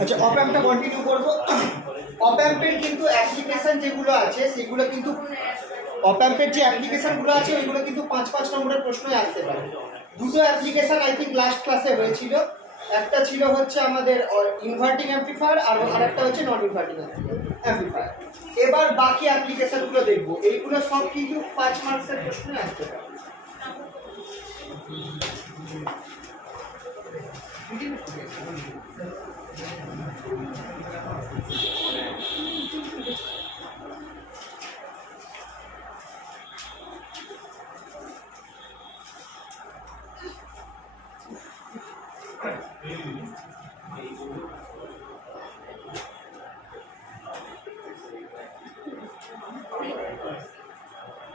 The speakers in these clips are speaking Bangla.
আচ্ছা, অপ অ্যাম্পটা কন্টিনিউ করবো। অপ অ্যাম্পের কিন্তু অ্যাপ্লিকেশন যেগুলো আছে সেগুলো কিন্তু অপ অ্যাম্পের যে অ্যাপ্লিকেশনগুলো আছে ওইগুলো কিন্তু 5 নম্বরের প্রশ্নই আসতে পারে। দুটো অ্যাপ্লিকেশন আই থিঙ্ক লাস্ট ক্লাসে হয়েছিল। একটা ছিল হচ্ছে আমাদের ইনভার্টিং অ্যাম্পলিফায়ার আর আরেকটা হচ্ছে নন ইনভার্টিং অ্যাম্পলিফায়ার। এবার বাকি অ্যাপ্লিকেশনগুলো দেখবো, এইগুলো সব কিন্তু 5 মার্কসের প্রশ্নই আসতে পারে।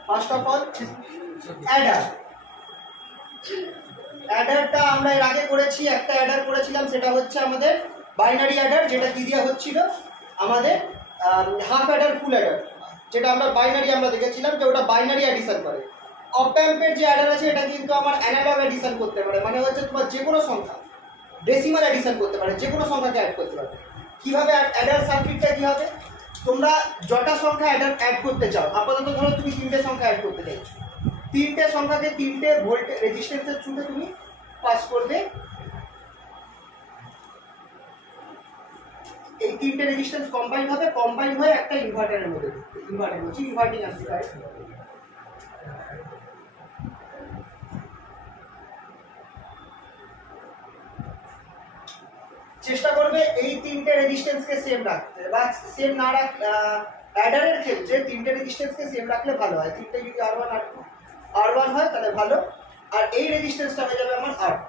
First of all adder. অ্যাডারটা আমরা এর আগে করেছি, একটা অ্যাডার করেছিলাম, সেটা হচ্ছে আমাদের বাইনারি অ্যাডার, যেটা কি দিয়া হচ্ছিল আমাদের হাফ অ্যাডার ফুল অ্যাডার, যেটা আমরা বাইনারি আমরা দেখেছিলাম যে ওটা বাইনারি অ্যাডিশন করে। অপ অ্যাম্পের যে অ্যাডার আছে এটা কিন্তু আমার অ্যানালগ অ্যাডিশন করতে পারে, মানে হচ্ছে তোমার যে কোনো সংখ্যা ডেসিমাল অ্যাডিশন করতে পারে, যে কোনো সংখ্যাকে অ্যাড করতে পারে। কীভাবে অ্যাডার সার্কিটটা কী হবে, তোমরা যটা সংখ্যা অ্যাড করতে চাও, আপাতত ধরো তুমি 3টে সংখ্যা অ্যাড করতে চাইছো, 3টে সংখ্যাকে 3টে ভোল্টেজ রেজিস্ট্যান্সের থ্রুতে তুমি পাস করবে। এই 3টে রেজিস্ট্যান্স কম্বাইন হবে, কম্বাইন হয়ে একটা ইনভার্টারের মধ্যে ঢুকবে। ইনভার্টার হচ্ছে ইনভার্টিং অ্যাম্পলিফায়ার। চেষ্টা করবে এই 3টে রেজিস্ট্যান্সকে সেম রাখতে, বা সেম না রাখলে অ্যাডারের ক্ষেত্রে 3টে রেজিস্ট্যান্সকে সেম রাখলে ভালো হয়। 3টে যদি R1 হয় তাহলে ভালো, আর এই রেজিস্ট্যান্সটা হয়ে যাবে আমার R2।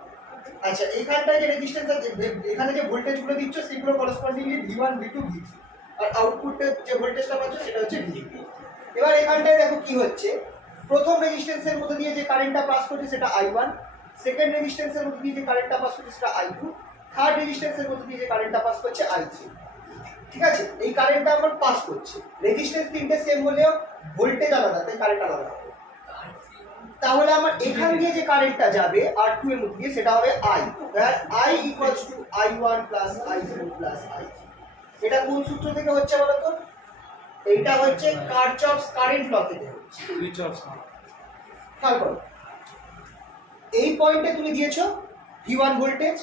আচ্ছা, এইখানটায় যে রেজিস্ট্যান্স আছে, এখানে যে ভোল্টেজগুলো দিচ্ছ সেগুলো করসপন্ডিংলি V1 V2 V3, আর আউটপুটে যে ভোল্টেজটা পাচ্ছ সেটা হচ্ছে V3। এবার এখানটায় দেখো কি হচ্ছে, প্রথম রেজিস্ট্যান্সের মধ্যে দিয়ে যে কারেন্টটা পাস করছে সেটা I1, সেকেন্ড রেজিস্ট্যান্সের মধ্যে দিয়ে যে কারেন্টটা পাস করছে সেটা I2, থার্ড রেজিস্ট্যান্সের মধ্যে দিয়ে যে কারেন্টটা পাস করছে I3। ঠিক আছে, এই কারেন্টটা আমার পাস করছে। রেজিস্ট্যান্স 3টে সেম হলেও ভোল্টেজ আলাদা, তাই কারেন্ট আলাদা হবে। তাহলে আমার এখান দিয়ে যে কারেন্টটা যাবে R2 এর মধ্যে দিয়ে সেটা হবে I, where I equals to I1 plus I2 plus I3। এটা কোন সূত্র থেকে হচ্ছে বলো তো? এইটা হচ্ছে কারচফস কারেন্ট ল থেকে হচ্ছে। খেয়াল করো, এই পয়েন্টে তুমি দিয়েছো V1 ভোল্টেজ,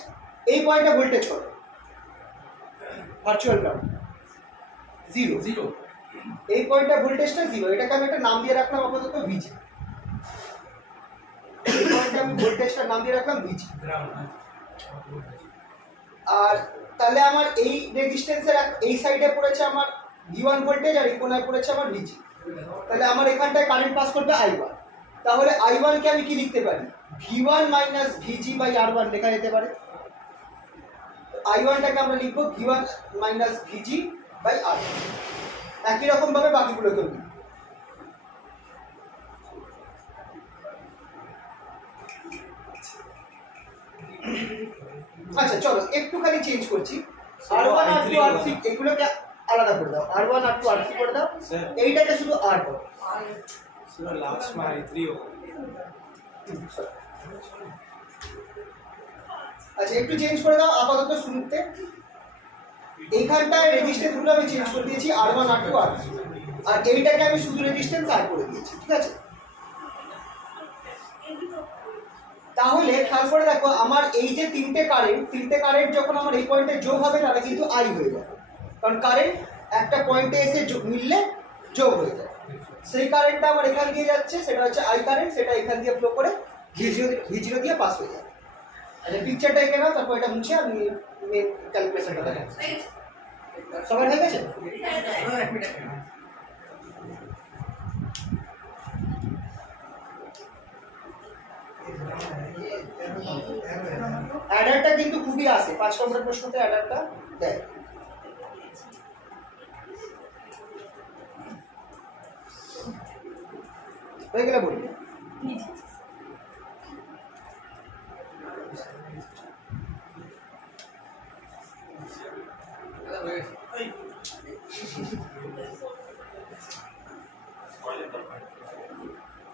এই পয়েন্টে ভোল্টেজ কত? Virtual ground 0। এই পয়েন্টে ভোল্টেজটা 0, এটাকে আমি একটা নাম দিয়ে রাখলাম আপাতত VG। এই পয়েন্টে আমি ভোল্টেজটার নাম দিয়ে রাখলাম VG। আর তাহলে আমার এই রেজিস্ট্যান্সের এই সাইডে পড়েছে আমার V1 ভোল্টেজ, আর এই কোণায় পড়েছে আমার VG। তাহলে আমার এখানটায় কারেন্ট পাস করবে I1। তাহলে I1 কে আমি কি লিখতে পারি? V1 minus VG by R1 লেখা যেতে পারে। I1টাকে আমরা লিখবো V1 minus VG by R1। একই রকম ভাবে বাকিগুলোকেও লিখব। আচ্ছা চলো একটুখানি চেঞ্জ করছি, R1 R2 R3 এগুলোকে আলাদা করে দাও, R1 R2 R3 করে দাও, এইটাকে শুধু R করো। लास्ट में I3 हो। আচ্ছা একটু চেঞ্জ করে দাও আপাতত শুরুতে। এইখানটায় রেজিস্ট্যান্স গুলো আমি চেঞ্জ করে দিয়েছি R1 R2 R3, আর এইটাকে আমি শুধু রেজিস্ট্যান্স R করে দিয়েছি। ঠিক আছে, তাহলে খেয়াল করে দেখো আমার এই যে 3টে কারেন্ট যখন আমার এই পয়েন্টে যোগ হবে তাহলে কিন্তু I হয়ে যাবে, কারণ কারেন্ট একটা পয়েন্টে এসে মিললে যোগ হয়ে যায়। সেই কারেন্টটা আমার এখান দিয়ে যাচ্ছে, সেটা হচ্ছে I কারেন্ট, সেটা এখান দিয়ে ফ্লো করে V0 দিয়ে পাস হয়ে যাবে। আচ্ছা পিকচারটা এঁকে নাও, তারপর এটা মুছে আমি ক্যালকুলেশনটা দেখাচ্ছি। সবার হয়ে গেছে? অ্যাডারটা কিন্তু খুবই আসে, 5 নম্বরের প্রশ্নতে অ্যাডারটা দেয়। হয়ে গেলে বলি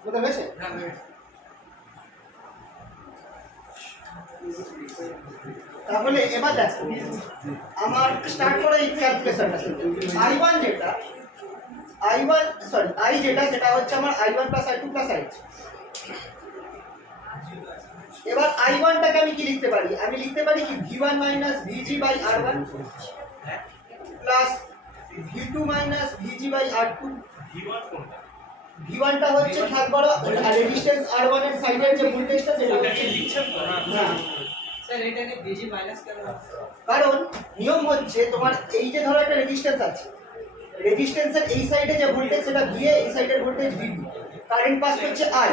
বোঝা গেছে? হ্যাঁ তাহলে এবার দেখো আমার স্টার্ট করে এই ক্যালকুলেশনটা I1 যেটা I যেটা সেটা হচ্ছে আমার I1 plus I2 plus I3। এবার I1 টাকে আমি কি লিখতে পারি? আমি লিখতে পারি কি V1 minus VG by R1 plus V2 minus VG by R2। V1 টা হচ্ছে খেয়াল করো রেজিস্ট্যান্স R1 এর সাইডের যে ভোল্টেজটা সেটা হচ্ছে হ্যাঁ স্যার এটাকে ভিজি মাইনাস কেন? কারণ নিয়ম হচ্ছে তোমার এই যে ধরো একটা রেজিস্ট্যান্স আছে, রেজিস্ট্যান্সের এই সাইডে যে ভোল্টেজ সেটা VA, এই সাইডের ভোল্টেজ VB, কারেন্ট পাস করছে I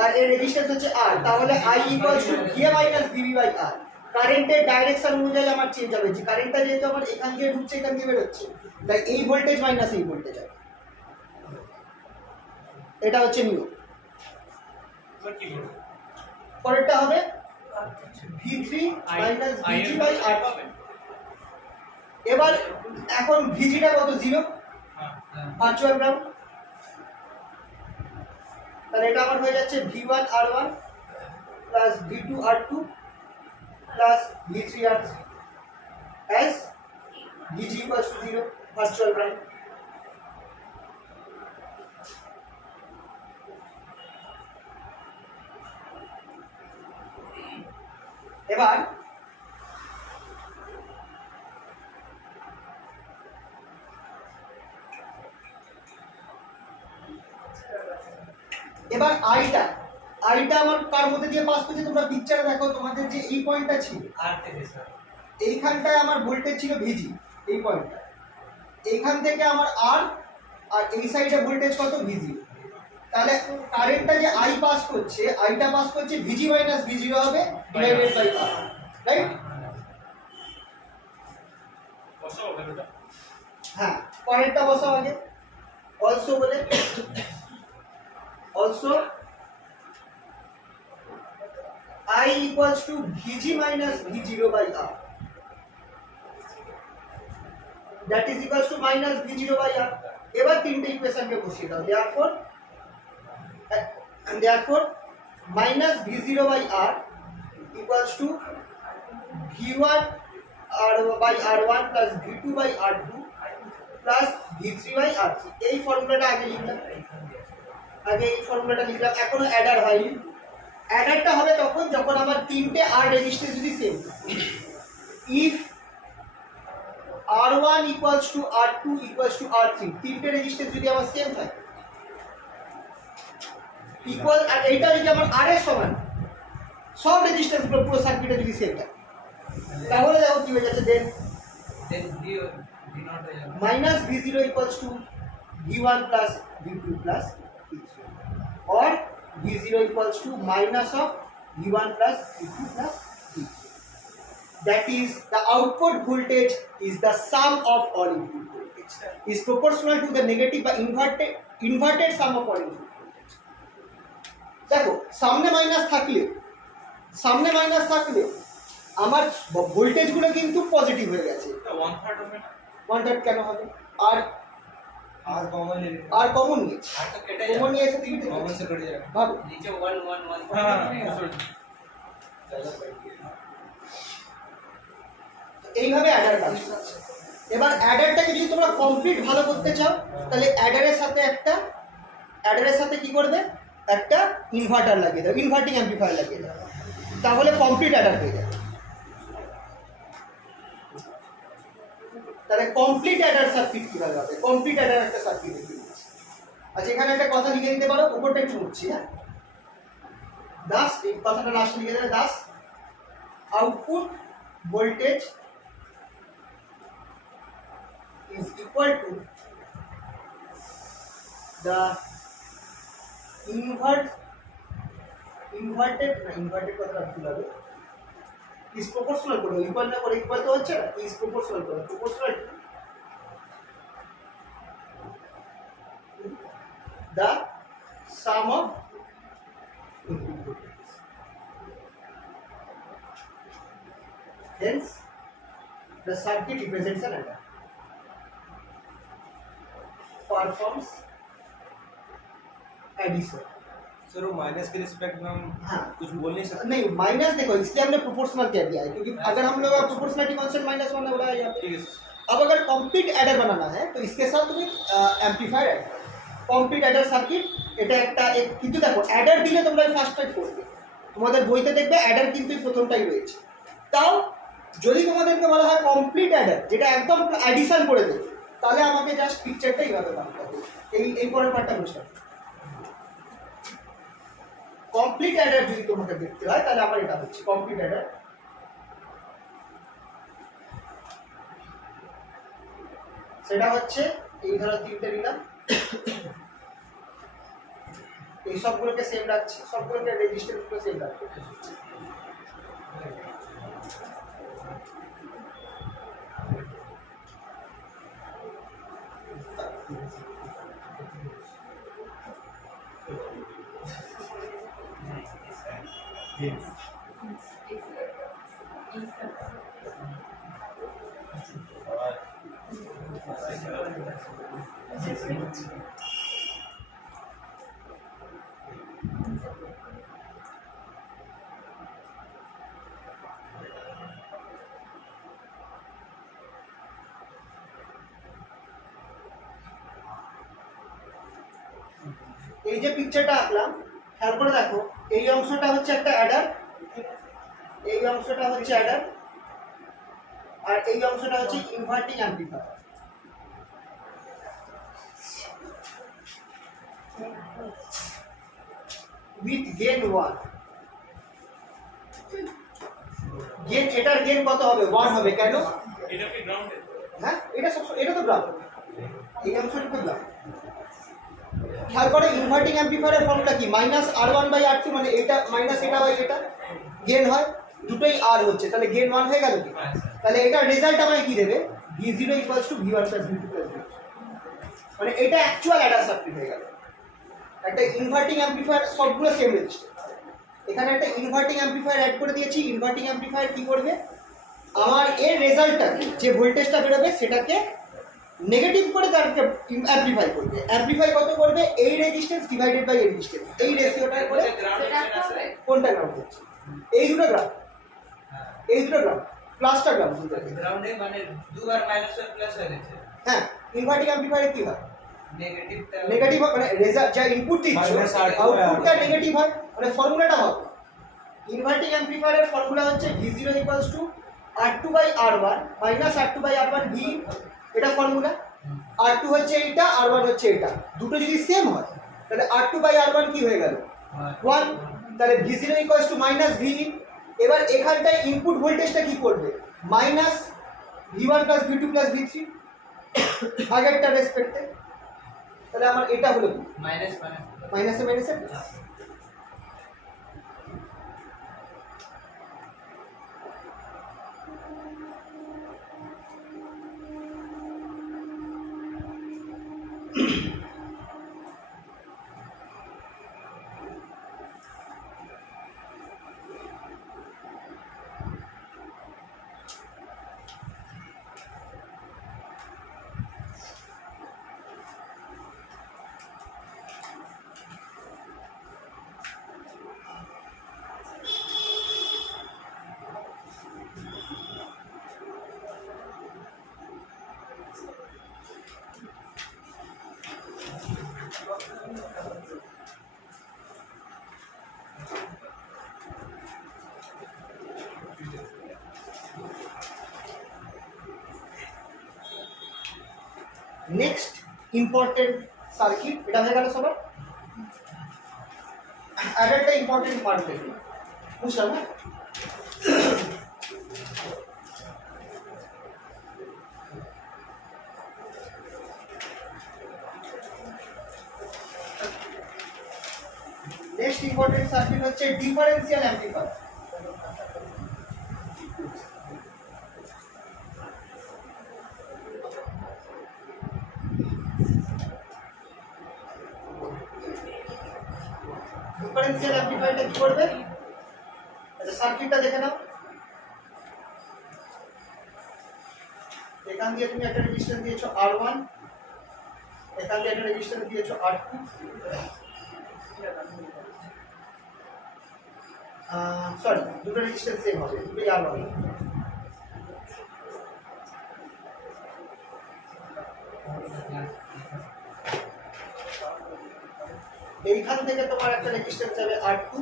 আর এর রেজিস্ট্যান্স হচ্ছে R, তাহলে I equals to VA minus VB by R। কারেন্টের ডাইরেকশন অনুযায়ী আমার চেঞ্জ হবে, যে কারেন্টটা যেহেতু আমার এখান দিয়ে ঢুকছে এখান দিয়ে বের হচ্ছে, তাই এই ভোল্টেজ মাইনাস এই ভোল্টেজ হবে। এটা হচ্ছে নিয়ম। পরেরটা হবে V3 minus VG by R। এবার এখন ভিজিটা কত? 0, ভার্চুয়াল গ্রাউন্ড। তাহলে এটা আমার হয়ে যাচ্ছে V1 R1 plus V2 R2 plus V3 R3 as VG equals to 0, virtual ground. এবার আইটা আমার কার মধ্যে দিয়ে পাস করছে? তোমরা পিকচারে দেখো, তোমাদের যে এই পয়েন্টটা ছিল আর থেকে স্যার এইখানটায় আমার ভোল্টেজ ছিল ভিজি, এই পয়েন্টটা, এইখান থেকে আমার আর এই সাইডে ভোল্টেজ কত? ভিজি। তাহলে কারেন্টটা যে আই পাস করছে, আইটা পাস করছে ভিজি মাইনাস V0 হবে ডিভাইডেড বাই আর, রাইট? হ্যাঁ, পরেরটা বসাও আগে। অলসো বলে also I equals to VG minus V0 by R, that is equals to minus V0 by R। এবার তিনটে ইকুয়েশনকে বসিয়ে দাও। therefore minus V0 by R equals to V1 by R1 plus V2 by R2 plus V3 by R3। এই ফর্মুলাটা আগে লিখলাম, এখনো অ্যাডার হয়নি। অ্যাডারটা হবে তখন যখন আমার তিনটে আর রেজিস্ট্যান্স যদি same, if R1 equals to R2 equals to R3, তিনটে রেজিস্ট্যান্স যদি আমার সেম হয় ইকুয়াল, আর এইটা যদি আমার R এর সমান, সব রেজিস্ট্যান্স গুলো পুরো সার্কিটে যদি সেম হয়, তাহলে দেখো কি হয়ে যাচ্ছে, দেন minus V0 equals to V1 plus V2 plus V3, or V0 equals to minus of V1 plus V2 plus V3. That is, the output voltage is the sum of all input voltage, is proportional to the negative by inverted sum of all input voltage. দেখো সামনে মাইনাস থাকলে আমার ভোল্টেজ গুলো কিন্তু পজিটিভ হয়ে গেছে। 1/3 কেন হবে? আর কমন নেই, আর তো কেটে কমন নিয়ে এসে দিবি ভাবো। নিচে 1 1 1 এইভাবে অ্যাডার কাজ করছে। এবার অ্যাডারটাকে যদি তোমরা কমপ্লিট ভালো করতে চাও, তাহলে অ্যাডারের সাথে কি করবে? একটা ইনভার্টার লাগিয়ে দাও, ইনভার্টিং অ্যাম্পলিফায়ার লাগিয়ে দাও, তাহলে কমপ্লিট অ্যাডার হয়ে যাবে। তাহলে কমপ্লিট অ্যাডার সার্কিট কিভাবে হবে? কমপ্লিট অ্যাডার একটা সার্কিট লিখে দিচ্ছি। আচ্ছা, এখানে একটা কথা লিখে দিতে পারো, উপরটা একটু মুছছি। হ্যাঁ, দাস, এই কথাটা লাস্টে লিখে দেবে, Das output voltage is equal to the inverted কথাটা ভুল হবে, is proportional করো, ইকুয়াল না করে, ইকুয়াল তো হচ্ছে না, is proportional করো, proportional the sum of input voltages. Hence the circuit represents an adder, performs addition. Sir वो माइनस के रिस्पेक्ट में हम हाँ। कुछ बोल नहीं सकते। नहीं माइनस देखो इसलिए हमने प्रोपोर्शनल कह दिया है क्योंकि अगर हम लोग प्रोपोर्शनलिटी कांस्टेंट -1 हो रहा है यहाँ पे। ठीक है। अब अगर कम्प्लीट एडर बनाना है तो इसके साथ তুমি amplifier add complete adder circuit এটা একটা কিন্তু দেখো অ্যাডার দিলে তোমরা ফার্স্ট টাইম করবে তোমাদের বইতে দেখবে অ্যাডার কিন্তু প্রথমটাই রয়েছে তাও যদি তোমাদেরকে বলা হয় কমপ্লিট অ্যাডার যেটা একদম অ্যাডিশন করে দেবে তাহলে আমাকে জাস্ট পিকচারটা এইভাবে বানাতে হবে এই পরের পার্টটা বুঝতে হবে কমপ্লিট অ্যাডার যদি তোমাকে দেখতে হয় তাহলে আমার এটা হচ্ছে কমপ্লিট অ্যাডার সেটা হচ্ছে এই ধরো তিনটে নিলাম এই সবগুলোকে সেম রাখছি সবগুলোকে রেজিস্ট্যান্সগুলো সেম রাখছি এই যে পিকচারটা আঁকলাম খেয়াল করে দেখো এই অংশটা হচ্ছে একটা অ্যাডার এই অংশটা হচ্ছে অ্যাডার আর এই অংশটা হচ্ছে inverting amplifier with gain 1 gain এটার গেন কত হবে 1 হবে কেন এটা কি গ্রাউন্ডে হ্যাঁ এটা তো গ্রাউন্ড এই অংশটা তো গ্রাউন্ড খেয়াল করে ইনভার্টিং অ্যামপ্লিফায়ারের ফর্মুলা কি -R1/R2 মানে এটা মাইনাস এটা বাই এটা গেন হয় দুটোই আর হচ্ছে তাহলে গেন 1 হয়ে গেল কি তাহলে এটা রেজাল্ট আমাকে কি দেবে V0 = V1 + V2 + V3 মানে এটা অ্যাকচুয়াল অ্যাডার সার্কিট হয়ে গেল একটা ইনভার্টিং অ্যামপ্লিফায়ার সবগুলো সেম রেজিস্টার এখানে একটা ইনভার্টিং অ্যামপ্লিফায়ার অ্যাড করে দিয়েছি ইনভার্টিং অ্যামপ্লিফায়ার কি করবে আমার এর রেজাল্টটাকে যে ভোল্টেজটা বেরোবে সেটাকে নেগেটিভ করে তারকে অ্যামপ্লিফাই করবে অ্যামপ্লিফাই কত করবে এই রেজিস্ট্যান্স ডিভাইডেড বাই এই রেজিস্ট্যান্স এই রেশিওটা করে কোনটা গ্রাউন্ড হচ্ছে এই দুটো গ্রাউন্ড এই দুটো গ্রাউন্ড প্লাসটা গ্রাউন্ড গ্রাউন্ডে মানে দুবার মাইনাস আর প্লাস হয়ে গেছে হ্যাঁ ইনভার্টিং অ্যামপ্লিফায়ারে কি হয় নেগেটিভটা নেগেটিভ মানে রেজাল্ট যা ইনপুট দিচ্ছ আউটপুটটা নেগেটিভ হয় মানে ফর্মুলাটা হবে ইনভার্টিং অ্যামপ্লিফায়ারের ফর্মুলা হচ্ছে V0 = R2/R1 -R2/R1 V এটা ফর্মুলা R2 হচ্ছে এইটা R1 হচ্ছে এটা দুটো যদি সেম হয় তাহলে R2/R1 কি হয়ে গেল 1 তাহলে V0 = -V এবার এখানটায় ইনপুট ভোল্টেজটা কি করবে -V1 + V2 + V3 আগেরটা রেসপেক্টে তাহলে আমার এটা হলো কি মাইনাস মাইনাসে মাইনাসে নেক্সট ইম্পর্টেন্ট সার্কিট এটা হয়ে গেল সবার আরেকটা ইম্পর্টেন্ট পার্ট দেখি বুঝলাম না নেক্সট ইম্পর্টেন্ট সার্কিট হচ্ছে ডিফারেন্সিয়াল অ্যামপ্লিফায়ার ডিফারেন্সিয়াল অ্যামপ্লিফায়ারটা কি করবে আচ্ছা সার্কিটটা দেখে নাও এখান দিয়ে তুমি একটা রেজিস্ট্যান্স দিয়েছো R1 এখান দিয়ে একটা রেজিস্ট্যান্স দিয়েছো R2 সরি, দুটো রেজিস্ট্যান্স সেম হবে, দুটোই R1। এইখান থেকে তোমার একটা রেজিস্ট্যান্স যাবে R2,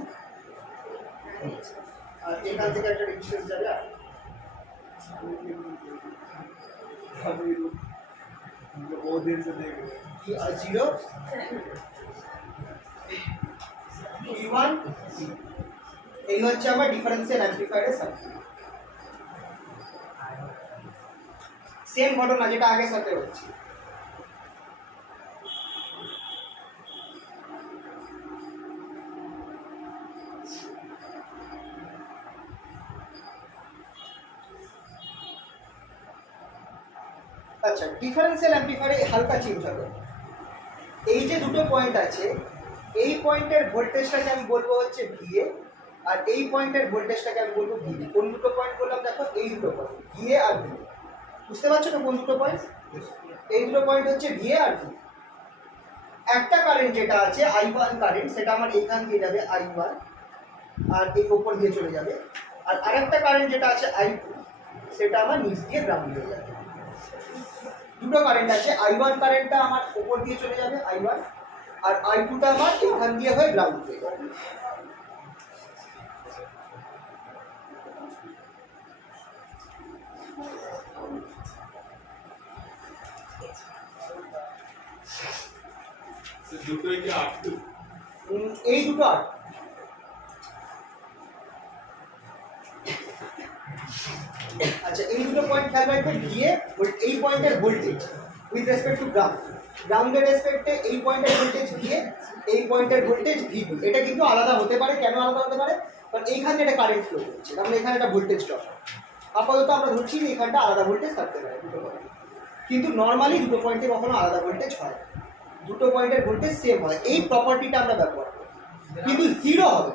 আর এখান থেকে একটা রেজিস্ট্যান্স যাবে R2। वो देर से देख रहे हैं। 0 E1, এই হচ্ছে আমার ডিফারেন্সিয়াল অ্যামপ্লিফায়ারের সার্কিট। সেম ঘটনা যেটা আগের সাথে হচ্ছে। আচ্ছা, ডিফারেন্সিয়াল অ্যামপ্লিফায়ারে হালকা চেঞ্জ হবে। এই যে দুটো পয়েন্ট আছে, এই পয়েন্টের ভোল্টেজটাকে আমি বলবো হচ্ছে VA, আর এই পয়েন্টের ভোল্টেজটাকে আমি বলবো VB। কোন দুটো পয়েন্ট বললাম দেখো, এই দুটো পয়েন্ট VA আর VB। বুঝতে পারছো না কোন দুটো পয়েন্ট? এই দুটো পয়েন্ট হচ্ছে VA আর VB। একটা কারেন্ট যেটা আছে I1 কারেন্ট, সেটা আমার এইখান দিয়ে যাবে I1, আর এই উপর দিয়ে চলে যাবে। আর আরেকটা কারেন্ট যেটা আছে I2, সেটা আমার নিচ দিয়ে গ্রাউন্ড হয়ে যাবে। দুটো কারেন্ট আছে, I1 কারেন্টটা আমার উপর দিয়ে চলে যাবে I1, আর I2টা আমার এখান দিয়ে হয়ে গ্রাউন্ড হয়ে যাবে। দুটোই কি R2? এই দুটো আর আচ্ছা, এই দুটো পয়েন্ট খেয়াল রাখবে। VA এই পয়েন্টের ভোল্টেজ উইথ রেসপেক্ট টু গ্রাউন্ডের রেসপেক্টে এই পয়েন্টের ভোল্টেজ VA, এই পয়েন্টের ভোল্টেজ VB। এটা কিন্তু আলাদা হতে পারে। কেন আলাদা হতে পারে? কারণ এইখানে একটা কারেন্ট ফ্লো করছে, তাহলে এখানে একটা ভোল্টেজ ড্রপ। আপাতত আমরা ধরছি যে এখানটা আলাদা ভোল্টেজ থাকতে পারে দুটো পয়েন্ট, কিন্তু নর্মালি দুটো পয়েন্টে কখনো আলাদা ভোল্টেজ হয়, দুটো পয়েন্টের ভোল্টেজ সেম হয়। এই প্রপার্টিটা আমরা ব্যবহার করি, কিন্তু জিরো হবে।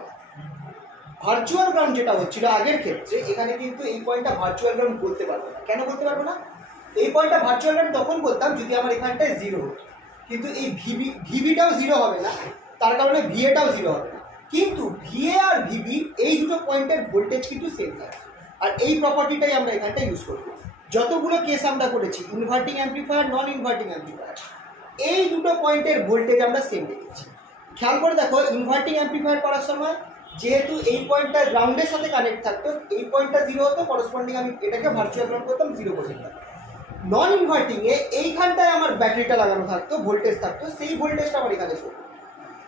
ভার্চুয়াল গ্রাউন্ড যেটা হচ্ছিল আগের ক্ষেত্রে, এখানে কিন্তু এই পয়েন্টটা ভার্চুয়াল গ্রাউন্ড বলতে পারবো না। কেন বলতে পারবো না? এই পয়েন্টটা ভার্চুয়াল গ্রাউন্ড তখন বলতাম যদি আমার এখানটায় জিরো হতো, কিন্তু এই ভিবিটাও জিরো হবে না, তার কারণে ভিএটাও জিরো হবে না। কিন্তু ভিএ আর ভিবি এই দুটো পয়েন্টের ভোল্টেজ কিন্তু সেম থাকে, আর এই প্রপার্টিটাই আমরা এখানটা ইউজ করবো। যতগুলো কেস আমরা করেছি, ইনভার্টিং অ্যামপ্লিফায়ার, নন ইনভার্টিং অ্যামপ্লিফায়ার, এই দুটো পয়েন্টের ভোল্টেজ আমরা সেম রেখেছি। খেয়াল করে দেখো, ইনভার্টিং অ্যামপ্লিফায়ার করার সময় যেহেতু এই পয়েন্টটা গ্রাউন্ডের সাথে কানেক্ট থাকতো, এই পয়েন্টটা জিরো হতো, করসপন্ডিং আমি এটাকে ভার্চুয়াল গ্রাউন্ড করতাম, জিরো করে দিতাম। নন ইনভার্টিংয়ে এইখানটায় আমার ব্যাটারিটা লাগানো থাকতো, ভোল্টেজ থাকতো, সেই ভোল্টেজটা আমার এখানে শো।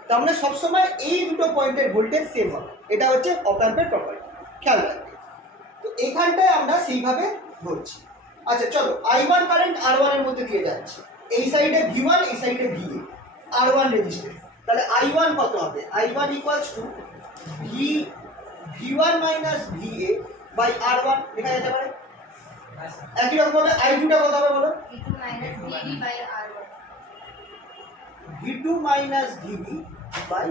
তার মানে সবসময় এই দুটো পয়েন্টের ভোল্টেজ সেম হবে। এটা হচ্ছে অপ অ্যাম্পের প্রপার্টি, খেয়াল রাখবে। তো এইখানটায় আমরা সেইভাবে ধরছি। আচ্ছা চলো, I1 কারেন্ট R1 এর মধ্যে দিয়ে যাচ্ছে, এই সাইডে V1, এই সাইডে VA, R1 রেজিস্ট্যান্স। তাহলে I1 কত হবে? I1 equals to V1 minus VA by R1 লেখা যেতে পারে। একই রকম ভাবে I2টা কত হবে বলো? V2 minus VB by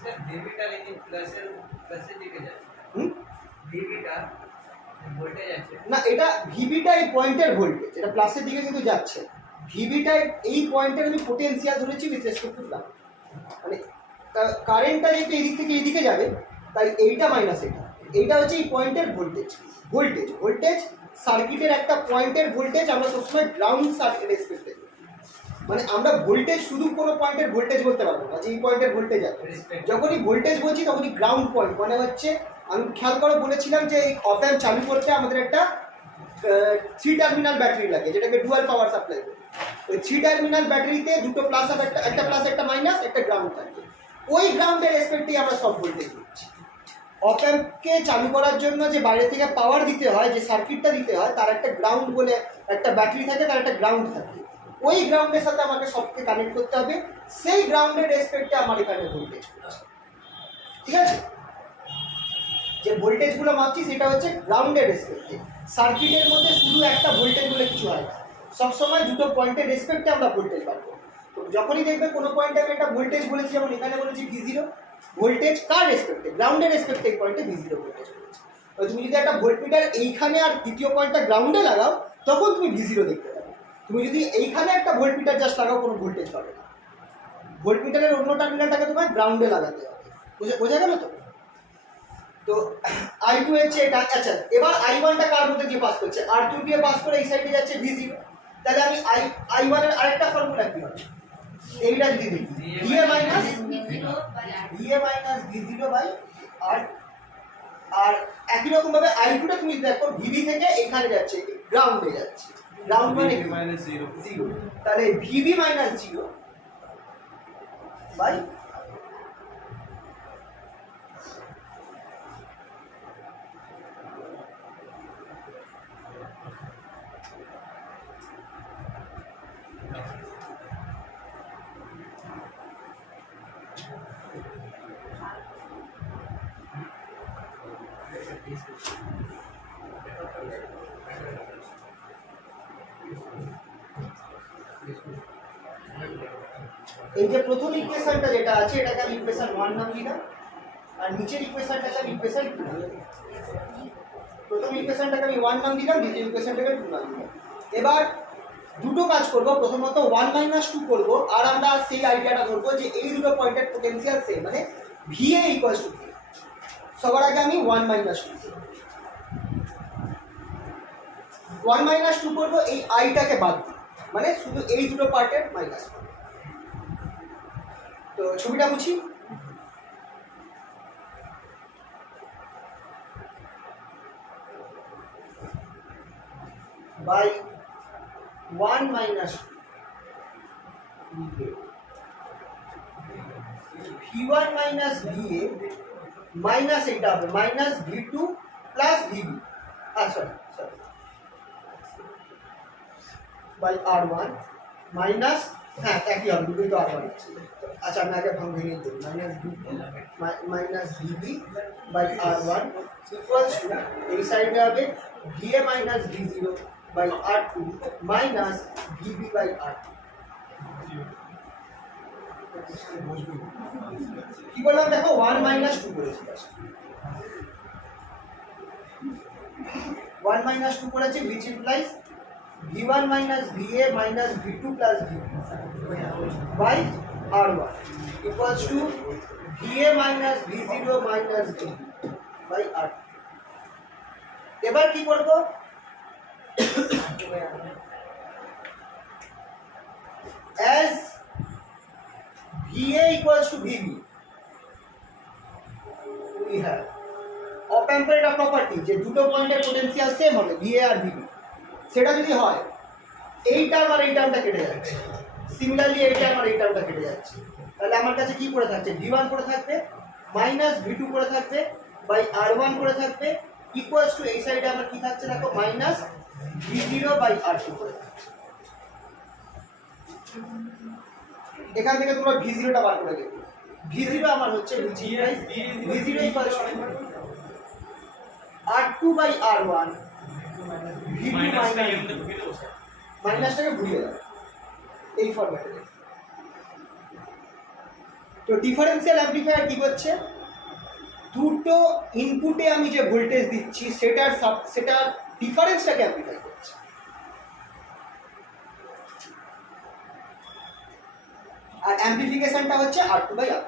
sir ভিবিটা লেকিন প্লাসের দিকে যাচ্ছে। ভিবিটা ভোল্টেজ আছে না, এটা ভিবিটা এই পয়েন্টের ভোল্টেজ, এটা প্লাসের দিকে কিন্তু যাচ্ছে। ভিবিটা এই পয়েন্টের আমি পোটেনশিয়াল ধরেছি উইথ রেসপেক্ট টু গ্রাউন্ড, মানে কারেন্টটা যেহেতু এই দিক থেকে এই দিকে যাবে, তাই এইটা মাইনাস এইটা হচ্ছে এই পয়েন্টের ভোল্টেজ। ভোল্টেজ সার্কিটের একটা পয়েন্টের ভোল্টেজ আমরা সবসময় গ্রাউন্ড সার্কিট রেসপেক্টে, মানে আমরা ভোল্টেজ শুধু কোনো পয়েন্টের ভোল্টেজ বলতে পারবো না যে এই পয়েন্টের ভোল্টেজ আছে। যখনই ভোল্টেজ বলছি তখনই গ্রাউন্ড পয়েন্ট, মানে হচ্ছে আমি খেয়াল করে বলেছিলাম যে এই অপ অ্যাম্প চালু করতে আমাদের একটা 3 টার্মিনাল ব্যাটারি লাগে, যেটাকে ডুয়াল পাওয়ার সাপ্লাই বলে। ওই 3 টার্মিনাল ব্যাটারিতে দুটো প্লাস আর একটা প্লাস একটা মাইনাস একটা গ্রাউন্ড থাকে। ওই গ্রাউন্ডের রেসপেক্টেই আমরা সব ভোল্টেজ দিচ্ছি। অপ অ্যাম্পকে চালু করার জন্য যে বাইরে থেকে পাওয়ার দিতে হয়, যে সার্কিটটা দিতে হয়, তার একটা গ্রাউন্ড বলে একটা ব্যাটারি থাকে, তার একটা গ্রাউন্ড থাকে। ওই গ্রাউন্ডের সাথে আমাকে সবকে কানেক্ট করতে হবে, সেই গ্রাউন্ডের রেসপেক্টে আমার এখানে ভোল্টেজ, ঠিক আছে? যে ভোল্টেজগুলো মাপছি সেটা হচ্ছে গ্রাউন্ডের রেসপেক্টে। সার্কিটের মধ্যে শুধু একটা ভোল্টেজ বলে কিছু হয় না, সবসময় দুটো পয়েন্টের রেসপেক্টে আমরা ভোল্টেজ পাবো। তো যখনই দেখবে কোনো পয়েন্টে আমি একটা ভোল্টেজ বলেছি, যেমন এখানে বলেছি V0, ভোল্টেজ কার রেসপেক্টে? গ্রাউন্ডের রেসপেক্টে এই পয়েন্টে V0 ভোল্টেজ বলেছি। তুমি যদি একটা ভোল্টমিটার এইখানে আর দ্বিতীয় পয়েন্টটা গ্রাউন্ডে লাগাও, তখন তুমি V0 দেখতে পাবে। তুমি যদি এইখানে একটা ভোল্টমিটার জাস্ট লাগাও কোনো ভোল্টেজ পাবে না, ভোল্টমিটারের অন্য টার্মিনালটাকে তোমার গ্রাউন্ডে লাগাতে হবে। বোঝা গেল তো? তো I2 এর চেয়ে এটা, আচ্ছা এবার I1টা কার মধ্যে দিয়ে পাস করছে, R2 দিয়ে পাস করে এই সাইডে যাচ্ছে V0, তাহলে আমি I1 এর আরেকটা ফর্মুলা কি হবে, এইটা যদি দেখি VA minus V0 by R, আর একই রকম ভাবে I2 টা তুমি দেখো VB থেকে এখানে যাচ্ছে, গ্রাউন্ডে যাচ্ছে, গ্রাউন্ড মানে মাইনাস 0 0, তাহলে VB মাইনাস 0 বাই এই যে প্রথম ইকুয়েশনটা যেটা আছে এটাকে আমি ইকুয়েশন 1 নাম দিলাম, আর নিচের ইকুয়েশনটাকে আমি ইকুয়েশন 2 নাম দিলাম। প্রথম ইকুয়েশনটাকে আমি 1 নাম দিলাম, দ্বিতীয় ইকুয়েশনটাকে 2 নাম দিলাম। এবার দুটো কাজ করব, প্রথমত 1 - 2 করব, আর আমরা সেই আইডিয়াটা করব যে এই দুটো পয়েন্টের পোটেনশিয়াল সেম, মানে VA = V। সবার আগে আমি 1 - 2 1 - 2 করব, এই আইটাকে বাদ দিই, মানে শুধু এই দুটো পার্টের মাইনাস। তো ছবিটা মুছি। By 1 - 2 V1 minus VA minus এটা হবে minus V2 plus VB, sorry by R1 minus, হ্যাঁ একই হবে, দুটোই তো R1 আছে। আচ্ছা আমি আগে ভেঙে দিই, minus V2 minus VB by R1 equals to এই সাইডে হবে VA minus V0 by R2 minus VB by R2। কি বললাম দেখো, 1 - 2 করেছি, 1 - 2 করেছি, which implies V1 minus VA minus V2 plus VB by R1 equals to VA minus V0 minus VB by R2। এবার কি করব, as VA equals to VB we have অপ অ্যাম্পের একটা প্রপার্টি যে দুটো পয়েন্টের পোটেনশিয়াল সেম হবে VA আর VB, সেটা যদি হয় এই টার্ম আর এই টার্মটা কেটে যাচ্ছে, সিমিলারলি এই টার্ম আর এই টার্মটা কেটে যাচ্ছে, তাহলে আমার কাছে কি করে থাকছে, V1 করে থাকবে মাইনাস V2 করে থাকবে বাই R1 করে থাকবে ইকুয়ালস টু এই সাইডে আমার কি থাকছে দেখো মাইনাস V0 বাই R2 করে থাকছে। এখান থেকে তোমরা V0টা বার করে দেবে, V0 আমার হচ্ছে V0 equals to R2 by R1 V2 মাইনাসটাকে ঘুরিয়ে দাও এই ফরম্যাটে। তো ডিফারেন্সিয়াল অ্যামপ্লিফায়ার কি করছে, দুটো ইনপুটে আমি যে ভোল্টেজ দিচ্ছি সেটার ডিফারেন্সটাকে অ্যামপ্লিফাই করছে। আর অ্যামপ্লিফিকেশনটা হচ্ছে R2 by R1।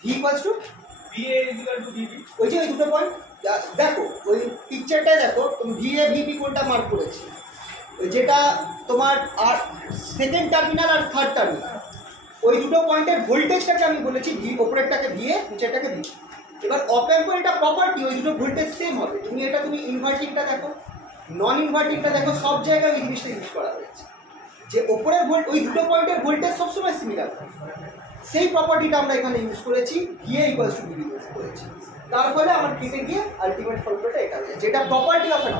V equals to ওই যে ওই দুটো পয়েন্ট দেখো, ওই পিকচারটায় দেখো তুমি VA VB কোনটা মার্ক করেছি, যেটা তোমার আর সেকেন্ড টার্মিনাল আর থার্ড টার্মিনাল, ওই দুটো পয়েন্টের ভোল্টেজটাকে আমি বলেছি ওপরেরটাকে VA নিচেরটাকে VB। এবার অপ অ্যাম্পের এটা প্রপার্টি ওই দুটো ভোল্টেজ সেম হবে, তুমি ইনভার্টিংটা দেখো নন ইনভার্টিংটা দেখো, সব জায়গায় ওই জিনিসটা ইউজ করা হয়েছে যে ওপরের ওই দুটো পয়েন্টের ভোল্টেজ সবসময় সিমিলার, সেই প্রপার্টিটা আমরা এখানে ইউজ করেছি, VA equals to VB use করেছি। তার ফলে আমার কেটে গিয়ে আলটিমেট ফর্মুলাটা এটা হয়ে যায়, যেটা প্রপার্টি অফ অ্যান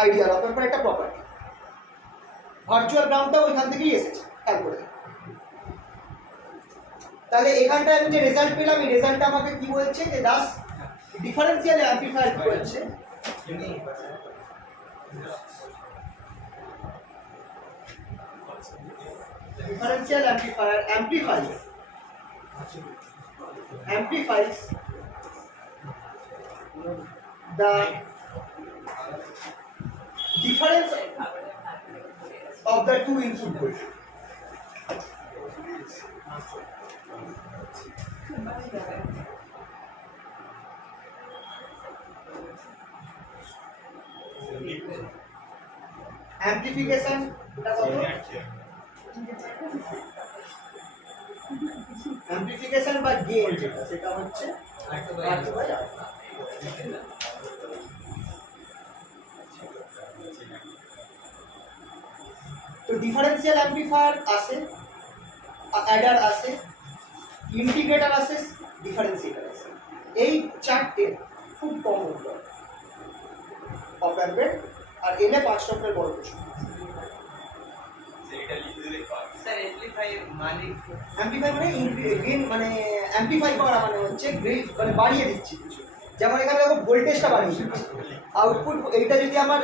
আইডিয়াল অপ অ্যাম্পের একটা প্রপার্টি। ভার্চুয়াল গ্রাউন্ডটাও ওইখান থেকেই এসেছে, খেয়াল করে। তাহলে এখানটায় আমি যে রেজাল্ট পেলাম, এই রেজাল্টটা আমাকে কি বলছে যে দাস ডিফারেন্সিয়াল অ্যামপ্লিফায়ার কি বলছে, differential amplifier amplifies the difference of the two input voltage. Amplification এটা কত? Amplification বা gain যেটা সেটা হচ্ছে R2/R। তো ডিফারেন্সিয়াল অ্যাম্পলিফায়ার আছে, অ্যাডার আছে, ইন্টিগ্রেটর আছে, ডিফারেন্সিয়েটর আছে। এই চারটে খুব কম মূল্য অপ অ্যাম্পের, আর এনে 5 রকমের বড় প্রশ্ন। স্যার এমপ্লিফাই মানে অ্যাম্পলিফাই মানে গেইন, মানে অ্যাম্পলিফাই করা মানে হচ্ছে গ্রেড, মানে বাড়িয়ে দিচ্ছি কিছু। যেমন এখানে দেখো ভোল্টেজটা বাড়িয়ে দিচ্ছি, আউটপুট এইটা যদি আমার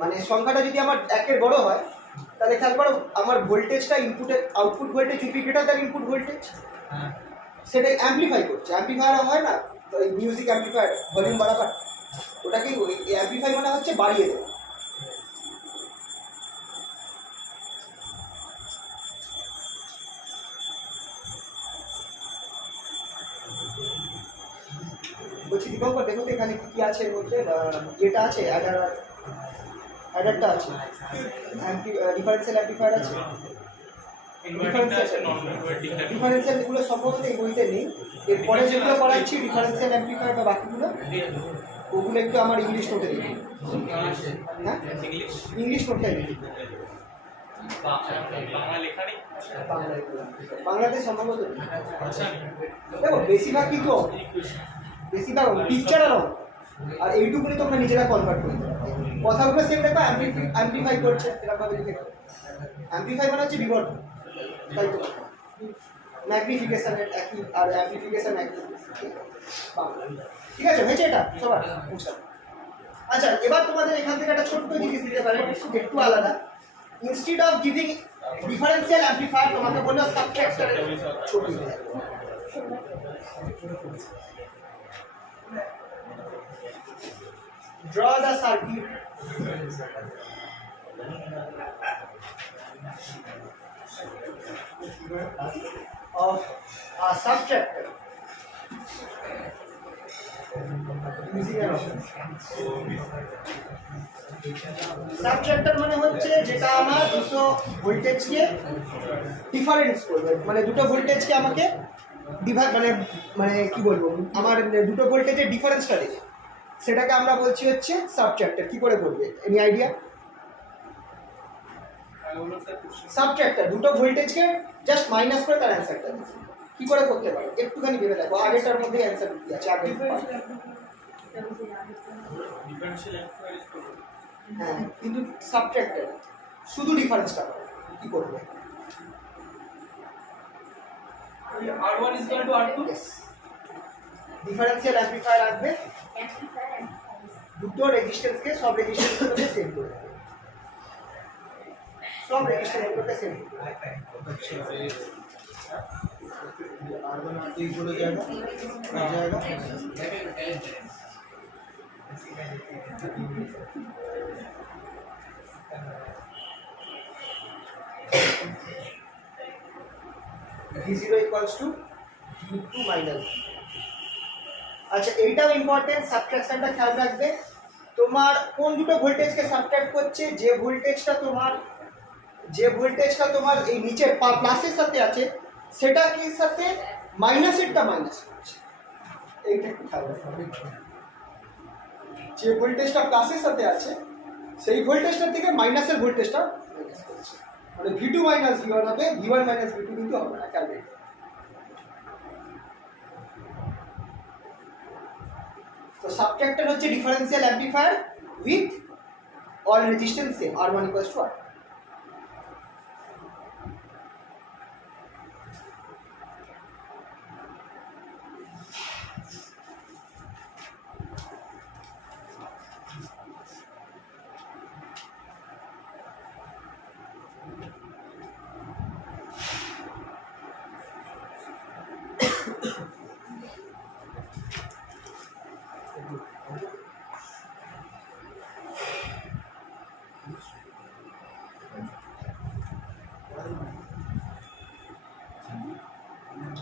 মানে সংখ্যাটা যদি আমার একের বড় হয়, তাহলে খেয়াল করো আমার ভোল্টেজটা ইনপুটের output voltage will be greater than input voltage. সেটা অ্যাম্পলিফাই করছে। অ্যাম্পলিফায়ার হয় না তো মিউজিক অ্যাম্পলিফায়ার ভলিউম বাড়াবার, ওটাকে ওই অ্যাম্পলিফাই মানে হচ্ছে বাড়িয়ে দেওয়া। বলছি দীপঙ্কর, দেখো তো এখানে কি আছে এর মধ্যে, যেটা আছে অ্যাডারটা আছে, ডিফারেন্সিয়াল অ্যাম্পলিফায়ার আছে, ডিফারেন্সিয়াল এগুলো সম্ভবত এই বইতে নেই। এরপরে যেগুলো পড়াচ্ছি ডিফারেন্সিয়াল অ্যাম্পলিফায়ার বা বাকিগুলো, ওগুলো একটু আমার ইংলিশ নোটে দিই। হ্যাঁ, ইংলিশ নোটটাই দিই, বাংলাতে সম্ভবত নেই। দেখো বেশিরভাগ কিন্তু বেশিরভাগ পিকচার আর এইটুকুনি তোমরা নিজেরা কনভার্ট করে দেবে। কথাগুলো সেম দেখো, অ্যাম্পলিফাই করছে এরকমভাবে লিখে দেবে। অ্যাম্পলিফাই মানে হচ্ছে বিবর্ধন, তাই তো ম্যাগনিফিকেশন একই আর অ্যাম্পলিফিকেশন একই। ঠিক আছে, হয়েছে এটা সবার বুঝলাম। আচ্ছা, এবার তোমাদের এখান থেকে একটা ছোট্ট জিনিস দিতে পারে, একটু আলাদা। Instead of giving differential amplifier তোমাকে বললো সাবট্রাক্টরের ছবি দেয়। Draw the circuit of a subtractor using an option. Subtractor মানে হচ্ছে যেটা আমার দুটো ভোল্টেজকে ডিফারেন্স করবে, মানে দুটো ভোল্টেজকে আমাকে মানে মানে কি বলবো, আমার দুটো ভোল্টেজের ডিফারেন্সটা দেবে, সেটাকে আমরা বলছি হচ্ছে সাবট্রাক্টর। কি করে করবে, এনি আইডিয়া? সাবট্রাক্টর দুটো ভোল্টেজকে জাস্ট মাইনাস করে তার অ্যান্সারটা দিচ্ছে। কি করে করতে পারে একটুখানি ভেবে দেখো, আগেরটার মধ্যে অ্যান্সার কি আছে আগে। হ্যাঁ, কিন্তু সাবট্রাক্টর শুধু ডিফারেন্সটা করে, কি করবে? R1 is equal to R2. Differential amplifier আসবে, দুটো রেজিস্ট্যান্সকে সব রেজিস্ট্যান্সগুলোকে সেম করে দেবে, সব রেজিস্ট্যান্সগুলোকে সেম করে দেবে। R1 R2 इक्वल हो जाएगा, V0 equals to V2 minus। আচ্ছা, এইটাও ইম্পর্টেন্ট, সাবট্রাকশনটা খেয়াল রাখবে। তোমার কোন দুটো ভোল্টেজকে সাবট্রাক্ট করছে, যে ভোল্টেজটা তোমার এই নিচের প্লাসের সাথে আছে সেটা কি সাথে মাইনাসেরটা মাইনাস করছে, এইটা একটু খেয়াল রাখতে হবে। যে ভোল্টেজটা প্লাসের সাথে আছে সেই ভোল্টেজটার থেকে মাইনাসের ভোল্টেজটা মাইনাস করছে, মানে V2 মাইনাস V1 হবে, V1 মাইনাস V2 কিন্তু হবে না, খেয়াল রাখবে। তো সাবট্রাক্টর হচ্ছে differential amplifier with all resistance same, R1 equals to R2।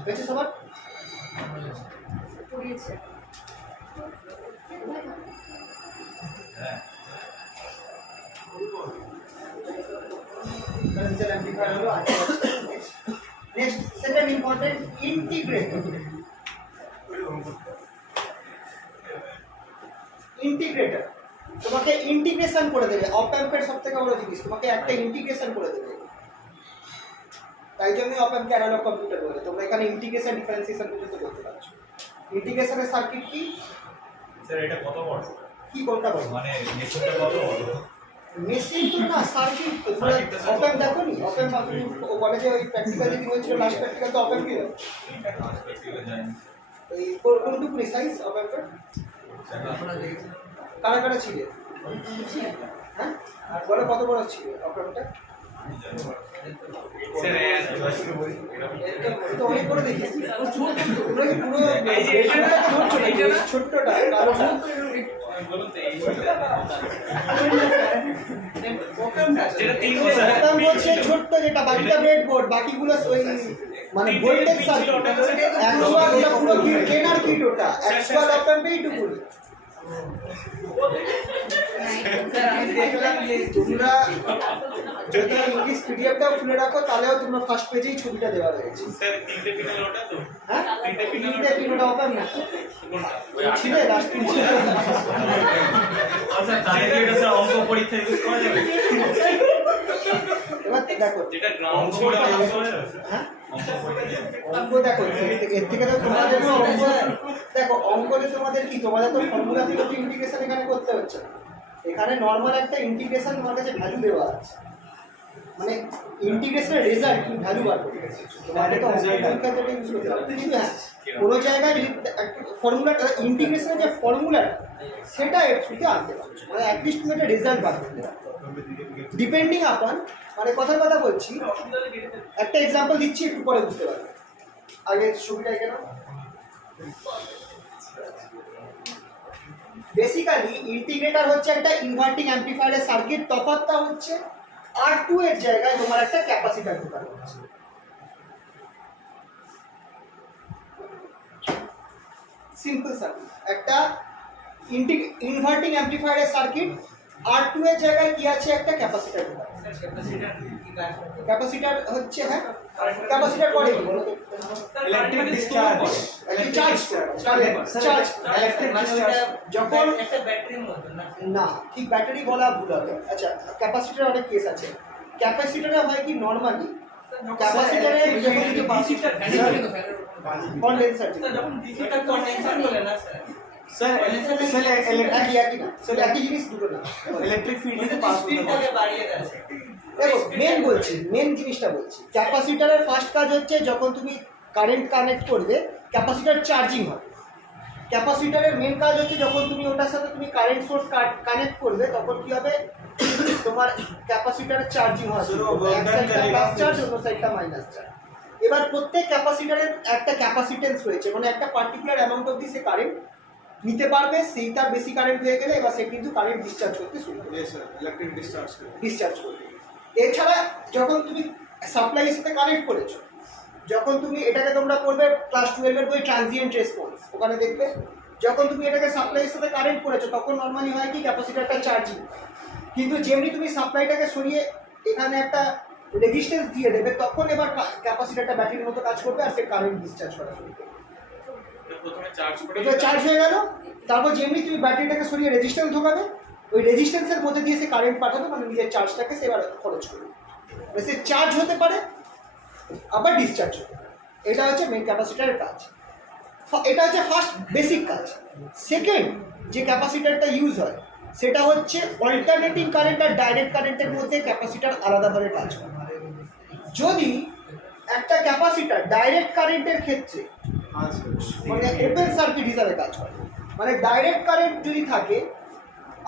হয়েছে সবার? পড়িয়েছে। Differential amplifier হলো next second important integrator. Integrator তোমাকে ইন্টিগ্রেশন করে দেবে। অপ অ্যাম্পের সবথেকে বড় জিনিস তোমাকে একটা ইন্টিগ্রেশন করে দেবে। তাই জন্য অপ অ্যাম্পকে অ্যানালগ কম্পিউটার বলে। তোমরা এখানে ইন্টিগ্রেশন ডিফারেন্সিয়েশন পর্যন্ত করতে পারছো। ইন্টিগ্রেশনের সার্কিট কি? স্যার এটা কত বড়? কি কোনটা বলো? মানে মেশিনটা কত বড়? মেশিন তো না, সার্কিট তো। তোমরা অপ অ্যাম্প দেখো নি? অপ অ্যাম্প আপনি কলেজে ওই প্র্যাকটিক্যাল যেদিন হয়েছিল লাস্ট প্র্যাকটিক্যাল তো অপ অ্যাম্প ছিল। এই কোনটুকু সাইজ অপ অ্যাম্পের? কারা কারা ছিল? হ্যাঁ আর বলো কত বড় ছিল অপ অ্যাম্পটা? তো অনেক বড় দেখিয়েছি। তোমরা কি পুরো ছোট্টটা কালো বলছে ছোট্ট যেটা, বাকিটা ব্রেড বোর্ড, বাকিগুলো ওই মানে ভোল্টেজ সার্কিট। অ্যাকচুয়াল ওটা পুরো কেনার কিট, ওটা অ্যাকচুয়াল অপ অ্যাম্পেই টুকু। তোমরা যদি ইংলিশ পিডিএফটাও খুলে রাখো তাহলেও তোমরা ফার্স্ট পেজেই ছবিটা দেওয়া রয়েছে। স্যার তিনটে পিনের ওটা তো? হ্যাঁ তিনটে পিন ওটা অপ অ্যাম্প না ছিল লাস্ট পিন ছিল। আচ্ছা তাহলে কি এটা স্যার অঙ্ক পরীক্ষায় ইউজ করা যাবে? এবার দেখো যেটা গ্রাউন্ড করে ইউজ করা যাবে? হ্যাঁ অঙ্ক দেখো, এর থেকে তো তোমাদের অঙ্ক দেখো, অঙ্কতে তোমাদের কি, তোমাদের তো ফর্মুলা থেকে তো ইন্টিগ্রেশন এখানে করতে হচ্ছে না। এখানে নর্মাল একটা ইন্টিগ্রেশন তোমার কাছে ভ্যালু দেওয়া আছে, মানে ইন্টিগ্রেশনের রেজাল্ট তুমি ভ্যালু বার করতে পারছো। তোমাদের তো অঙ্ক পরীক্ষা থেকে ইউজ করতে পারো। কিন্তু হ্যাঁ কোনো জায়গায় ফর্মুলাটা ইন্টিগ্রেশনের যে ফর্মুলাটা সেটা এর থ্রুতে আনতে পারছো, মানে অ্যাটলিস্ট তুমি একটা রেজাল্ট বার করতে পারো ডিপেন্ডিং আপন। মানে কথার কথা বলছি, একটা এক্সাম্পল দিচ্ছি একটু পরে বুঝতে পারবে। আগে ছবিটা এখানে বেসিক্যালি ইন্টিগ্রেটর হচ্ছে একটা ইনভার্টিং অ্যাম্পলিফায়ারের সার্কিট। তফাৎটা হচ্ছে R2 এর জায়গায় তোমার একটা ক্যাপাসিটর ঢোকানো হচ্ছে। সিম্পল সার্কিট, একটা ইনভার্টিং অ্যাম্পলিফায়ারের সার্কিট, R2 এর জায়গায় কি আছে, একটা ক্যাপাসিটর ঢোকানো। ক্যাপাসিটর হচ্ছে, হ্যাঁ ক্যাপাসিটর করে কি বলো তো? Electric discharge. Charge electric discharge যখন একটা ব্যাটারির মতো না, ঠিক ব্যাটারি বলা ভুল হবে। আচ্ছা ক্যাপাসিটর অনেক কেস আছে। ক্যাপাসিটরে হয় কি নরমালি ক্যাপাসিটরে যখন কিছু কনডেন্সার যখন ডিসিটা কন্ডেন্সার বলে না স্যার, স্যার একই না, সেটা একই জিনিস দুটো না। ইলেকট্রিক ফিল্ড স্পিডটাকে বাড়িয়ে দেয়। দেখো মেন জিনিসটা বলছি, ক্যাপাসিটরের ফার্স্ট কাজ হচ্ছে যখন তুমি কারেন্ট কানেক্ট করবে ক্যাপাসিটর চার্জিং হবে। ক্যাপাসিটরের মেন কাজ হচ্ছে যখন তুমি ওটার সাথে তুমি কারেন্ট সোর্স কানেক্ট করবে তখন কি হবে, তোমার ক্যাপাসিটরের চার্জিং হবে, এক সাইডটা প্লাস চার্জ অন্য সাইডটা মাইনাস চার্জ। এবার প্রত্যেক ক্যাপাসিটরের একটা ক্যাপাসিটেন্স রয়েছে, মানে একটা পার্টিকুলার অ্যামাউন্ট অবধি সে কারেন্ট নিতে পারবে। সেইটা বেশি কারেন্ট হয়ে গেলে এবার সে কিন্তু কারেন্ট ডিসচার্জ করতে শুরু করবে, ইলেকট্রিক ডিসচার্জ করবে। এছাড়া যখন তুমি সাপ্লাইয়ের সাথে কানেক্ট করেছো, যখন তুমি এটাকে তোমরা করবে ক্লাস 12 এর বই ট্রানজিয়েন্ট রেসপন্স, ওখানে দেখবে যখন তুমি এটাকে সাপ্লাইয়ের সাথে কানেক্ট করেছো তখন নর্মালি হয় কি ক্যাপাসিটরটা চার্জিং, কিন্তু যেমনি তুমি সাপ্লাইটাকে সরিয়ে এখানে একটা রেজিস্ট্যান্স দিয়ে দেবে তখন এবার ক্যাপাসিটরটা ব্যাটারির মতো কাজ করবে আর সে কারেন্ট ডিসচার্জ করা শুরু করবে। প্রথমে চার্জ করে চার্জ হয়ে গেল, তারপর যেমনি তুমি ব্যাটারিটাকে সরিয়ে রেজিস্ট্যান্স ঢোকাবে ওই রেজিস্ট্যান্সের মধ্যে দিয়ে সে কারেন্ট পাঠাবে, মানে নিজের চার্জটাকে সে এবার খরচ করবে। মানে সে চার্জ হতে পারে আবার ডিসচার্জ হতে পারে। এটা হচ্ছে মেন ক্যাপাসিটরের কাজ। এটা হচ্ছে ফার্স্ট বেসিক কাজ। সেকেন্ড যে ক্যাপাসিটরটা ইউজ হয় সেটা হচ্ছে অল্টারনেটিং কারেন্ট আর ডাইরেক্ট কারেন্টের মধ্যে ক্যাপাসিটর আলাদাভাবে কাজ করে। যদি একটা ক্যাপাসিটর ডাইরেক্ট কারেন্টের ক্ষেত্রে মানে ওপেন সার্কিট হিসাবে কাজ করে, মানে ডাইরেক্ট কারেন্ট যদি থাকে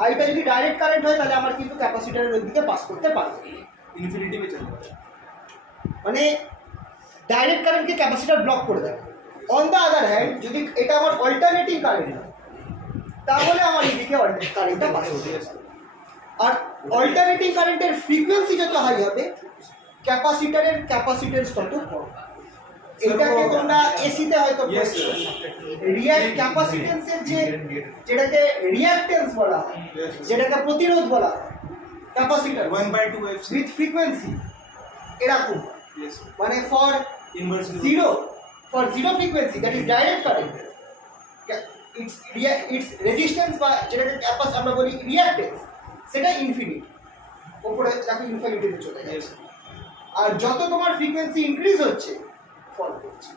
আর এটা যদি ডাইরেক্ট কারেন্ট হয় তাহলে আমার কিন্তু ক্যাপাসিটরের ওই দিকে পাস করতে পারবে, ইনফিনিটিভে চলে যাবে, মানে ডাইরেক্ট কারেন্টকে ক্যাপাসিটর ব্লক করে দেয়। অন দ্য আদার হ্যান্ড যদি এটা আমার অল্টারনেটিং কারেন্ট হয় তাহলে আমার এইদিকে কারেন্টটা পাস করতে পারে। আর অল্টারনেটিং কারেন্টের ফ্রিকোয়েন্সি যত হাই হবে ক্যাপাসিটরের ক্যাপাসিটেন্স তত কম। এটাকে তোমরা এসিতে হয়তো Yes, পড়েছো। sir. রিয়াক্ট ক্যাপাসিট্যান্সের যে যেটাকে রিঅ্যাকট্যান্স বলা হয়, Yes. যেটাকে প্রতিরোধ বলা হয়, ক্যাপাসিট্যান্স 1/2 FC. উইথ ফ্রিকোয়েন্সি এরকম, Yes. মানে for Inverse. Zero frequency that is direct current, it's resistance বা যেটাকে ক্যাপাস আমরা বলি রিঅ্যাকট্যান্স, সেটা ইনফিনিট, উপরে তাকে ইনফিনিটিতে চলে যায়। Yes. আর যত তোমার ফ্রিকোয়েন্সি ইনক্রিজ হচ্ছে ফল করছে,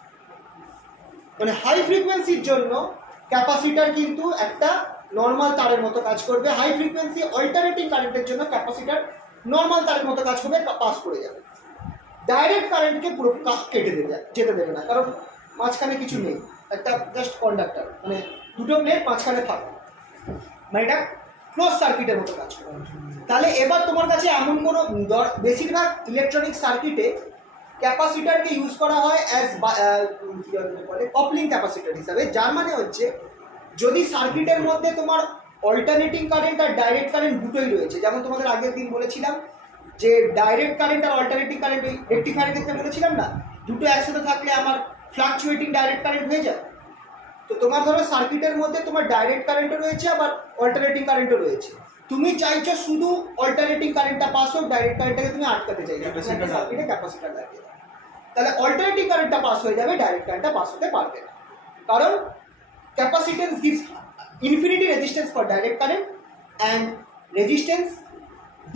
মানে হাই ফ্রিকোয়েন্সির জন্য ক্যাপাসিটার কিন্তু একটা নর্মাল তারের মতো কাজ করবে, হাই ফ্রিকোয়েন্সি অল্টারনেটিং কারেন্টের জন্য ক্যাপাসিটার নর্মাল তারের মতো কাজ করবে, পাস করে যাবে, ডাইরেক্ট কারেন্টকে পুরো কেটে দেবে, যেতে দেবে না, কারণ মাঝখানে কিছু নেই, একটা জাস্ট কন্ডাক্টর, মানে দুটো প্লেট মাঝখানে থাকে, মানে এটা ক্লোজ সার্কিটের মতো কাজ করে। তাহলে এবার তোমার কাছে এমন কোনো বেশিরভাগ ইলেকট্রনিক সার্কিটে ক্যাপাসিটারকে ইউজ করা হয় অ্যাজ বলে কপলিং ক্যাপাসিটার হিসাবে, যার মানে হচ্ছে যদি সার্কিটের মধ্যে তোমার অল্টারনেটিং কারেন্ট আর ডাইরেক্ট কারেন্ট দুটোই রয়েছে, যেমন তোমাদের আগের দিন বলেছিলাম যে ডাইরেক্ট কারেন্ট আর অল্টারনেটিং কারেন্ট ওই রেকটিফায়ারের ক্ষেত্রে বলেছিলাম না, দুটো একসাথে থাকলে আমার ফ্লাকচুয়েটিং ডাইরেক্ট কারেন্ট হয়ে যায়। তো তোমার ধরো সার্কিটের মধ্যে তোমার ডাইরেক্ট কারেন্টও রয়েছে আবার অল্টারনেটিং কারেন্টও রয়েছে, তুমি চাইছো শুধু অল্টারনেটিং কারেন্টটা পাস হোক, ডাইরেক্ট কারেন্টটাকে তুমি আটকাতে চাইছো, সার্কিটে ক্যাপাসিটার লাগিয়ে দাও, তাহলে অল্টারনেটিং কারেন্টটা পাস হয়ে যাবে, ডাইরেক্ট কারেন্টটা পাস হতে পারবে না, কারণ capacitance gives infinity resistance for direct current and resistance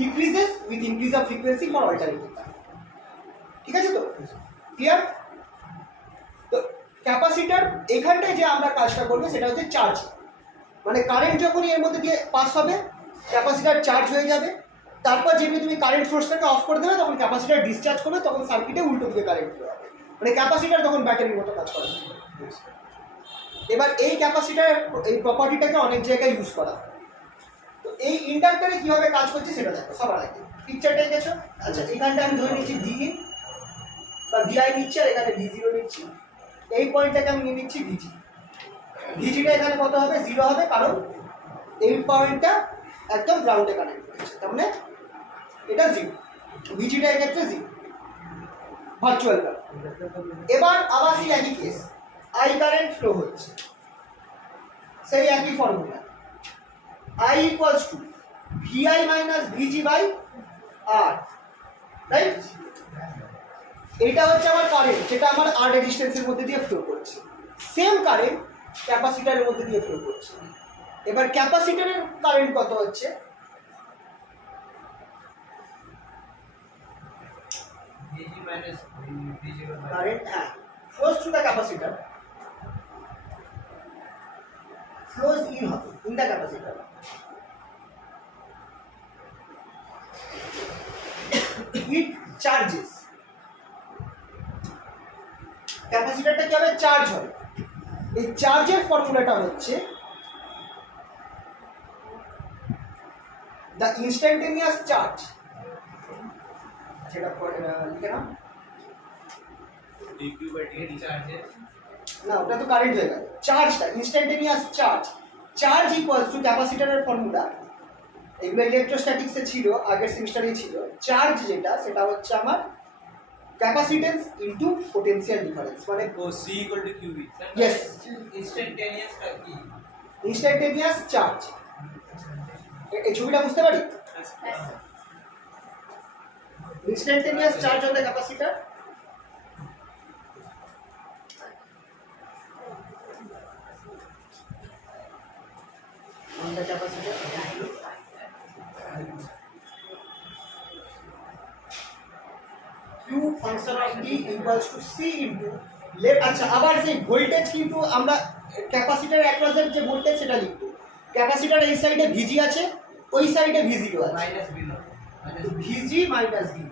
decreases with increase of frequency for alternating current. ঠিক আছে তো, ক্লিয়ার? তো ক্যাপাসিটার এখানটায় যে আমরা কাজটা করবো সেটা হচ্ছে চার্জ, মানে কারেন্ট যখনই এর মধ্যে দিয়ে পাস হবে ক্যাপাসিটার চার্জ হয়ে যাবে, তারপর যেমনি তুমি কারেন্ট সোর্সটাকে অফ করে দেবে তখন ক্যাপাসিটার ডিসচার্জ করবে, তখন সার্কিটে উল্টো দিকে কারেন্ট ফ্লো হবে, মানে ক্যাপাসিটার তখন ব্যাটারির মতো কাজ করে। এবার এই ক্যাপাসিটার এই প্রপার্টিটাকে অনেক জায়গায় ইউজ করা হয়। তো এই ইন্ডাক্টরে কিভাবে কাজ করছে সেটা দেখো সবার আগে, পিকচারটা গেছো। আচ্ছা, এখানটা আমি ধরে নিচ্ছি ডি ইন বা ভিআই নিচ্ছি, আর এখানে ভি জিরো নিচ্ছি, এই পয়েন্টটাকে আমি নিয়ে নিচ্ছি ভিজি, ভিজিটা এখানে কত হবে? 0 হবে, কারণ এই পয়েন্টটা একদম গ্রাউন্ডে কানেক্ট করেছে, তার মানে এটা 0, ভিজিটা এক্ষেত্রে 0 ভার্চুয়াল কারেন্ট। এবার আবার সেই একই কেস, আই কারেন্ট ফ্লো হচ্ছে, সেই একই formula, I equals to VI minus VG by R, right? এটা হচ্ছে আমার কারেন্ট, যেটা আমার আর রেজিস্ট্যান্সের মধ্যে দিয়ে ফ্লো করছে, সেম কারেন্ট ক্যাপাসিটারের মধ্যে দিয়ে ফ্লো করছে। এবার ক্যাপাসিটারের কারেন্ট কত হচ্ছে? VG minus V0 কারেন্ট, হ্যাঁ, flows through the capacitor, flows in হবে in the capacitor, it charges, ক্যাপাসিটারটা কি হবে? চার্জ হবে। এই চার্জের ফর্মুলাটা হচ্ছে দ্য ইনস্ট্যান্টেনিয়াস চার্জ, সেটা লিখে নাও, dq by dt. charges না ওটা তো কারেন্ট হয়ে গেল, চার্জটা instantaneous charge, charge equals to ক্যাপাসিটরের ফর্মুলা, এগুলো ইলেকট্রোস্ট্যাটিক্সে ছিল, আগের সেমিস্টারেই ছিল, চার্জ যেটা সেটা হচ্ছে আমার ক্যাপাসিটেন্স ইনটু পোটেনশিয়াল ডিফারেন্স, মানে Oh, C equal to QV. Yes. instantaneous টা কি? Instantaneous charge. এই ছবিটা বুঝতে পারি? Instantaneous charge on the capacitor, on the capacitor, Q function of T equals to C into left। আচ্ছা, আবার সেই ভোল্টেজ কিন্তু আমরা ক্যাপাসিটর অ্যাক্রসের যে ভোল্টেজ সেটা লিখবো, ক্যাপাসিটর এই সাইডে ভিজি আছে, ওই সাইডে ভি0 আছে, minus V0 minus VG minus V,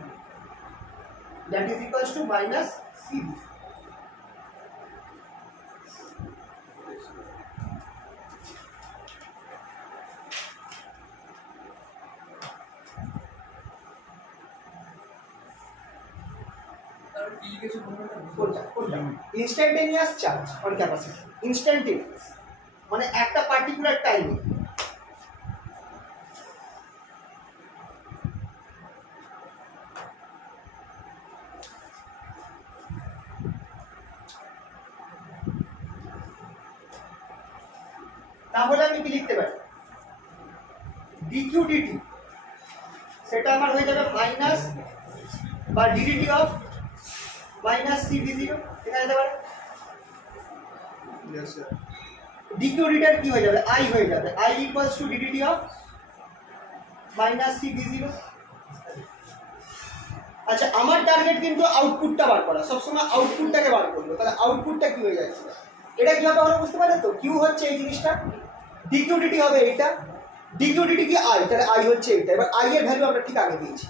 that is equals to minus C. Instantaneous charge on capacitor, instantaneous মানে একটা পার্টিকুলার টাইমে, তাহলে আমি কি লিখতে পারি dq dt সেটা আমার হয়ে যাবে মাইনাস বা ddt of minus c v0 এটা যেতে পারে Yes, sir. dq dt এর কি হয়ে যাবে I হয়ে যাবে I equals two ddt of minus c v0। আচ্ছা আমার টার্গেট কিন্তু আউটপুটটা বার করা, সবসময় আউটপুটটাকে বার করবো। তাহলে আউটপুটটা কি হয়ে যাচ্ছে এটা কিভাবে হলো বুঝতে পারলে তো? কিউ হচ্ছে এই জিনিসটা, dq dt হবে এইটা, dq dt কি I, তাহলে I হচ্ছে এইটা। এবার I এর ভ্যালু আমরা ঠিক আগে দিয়েছি,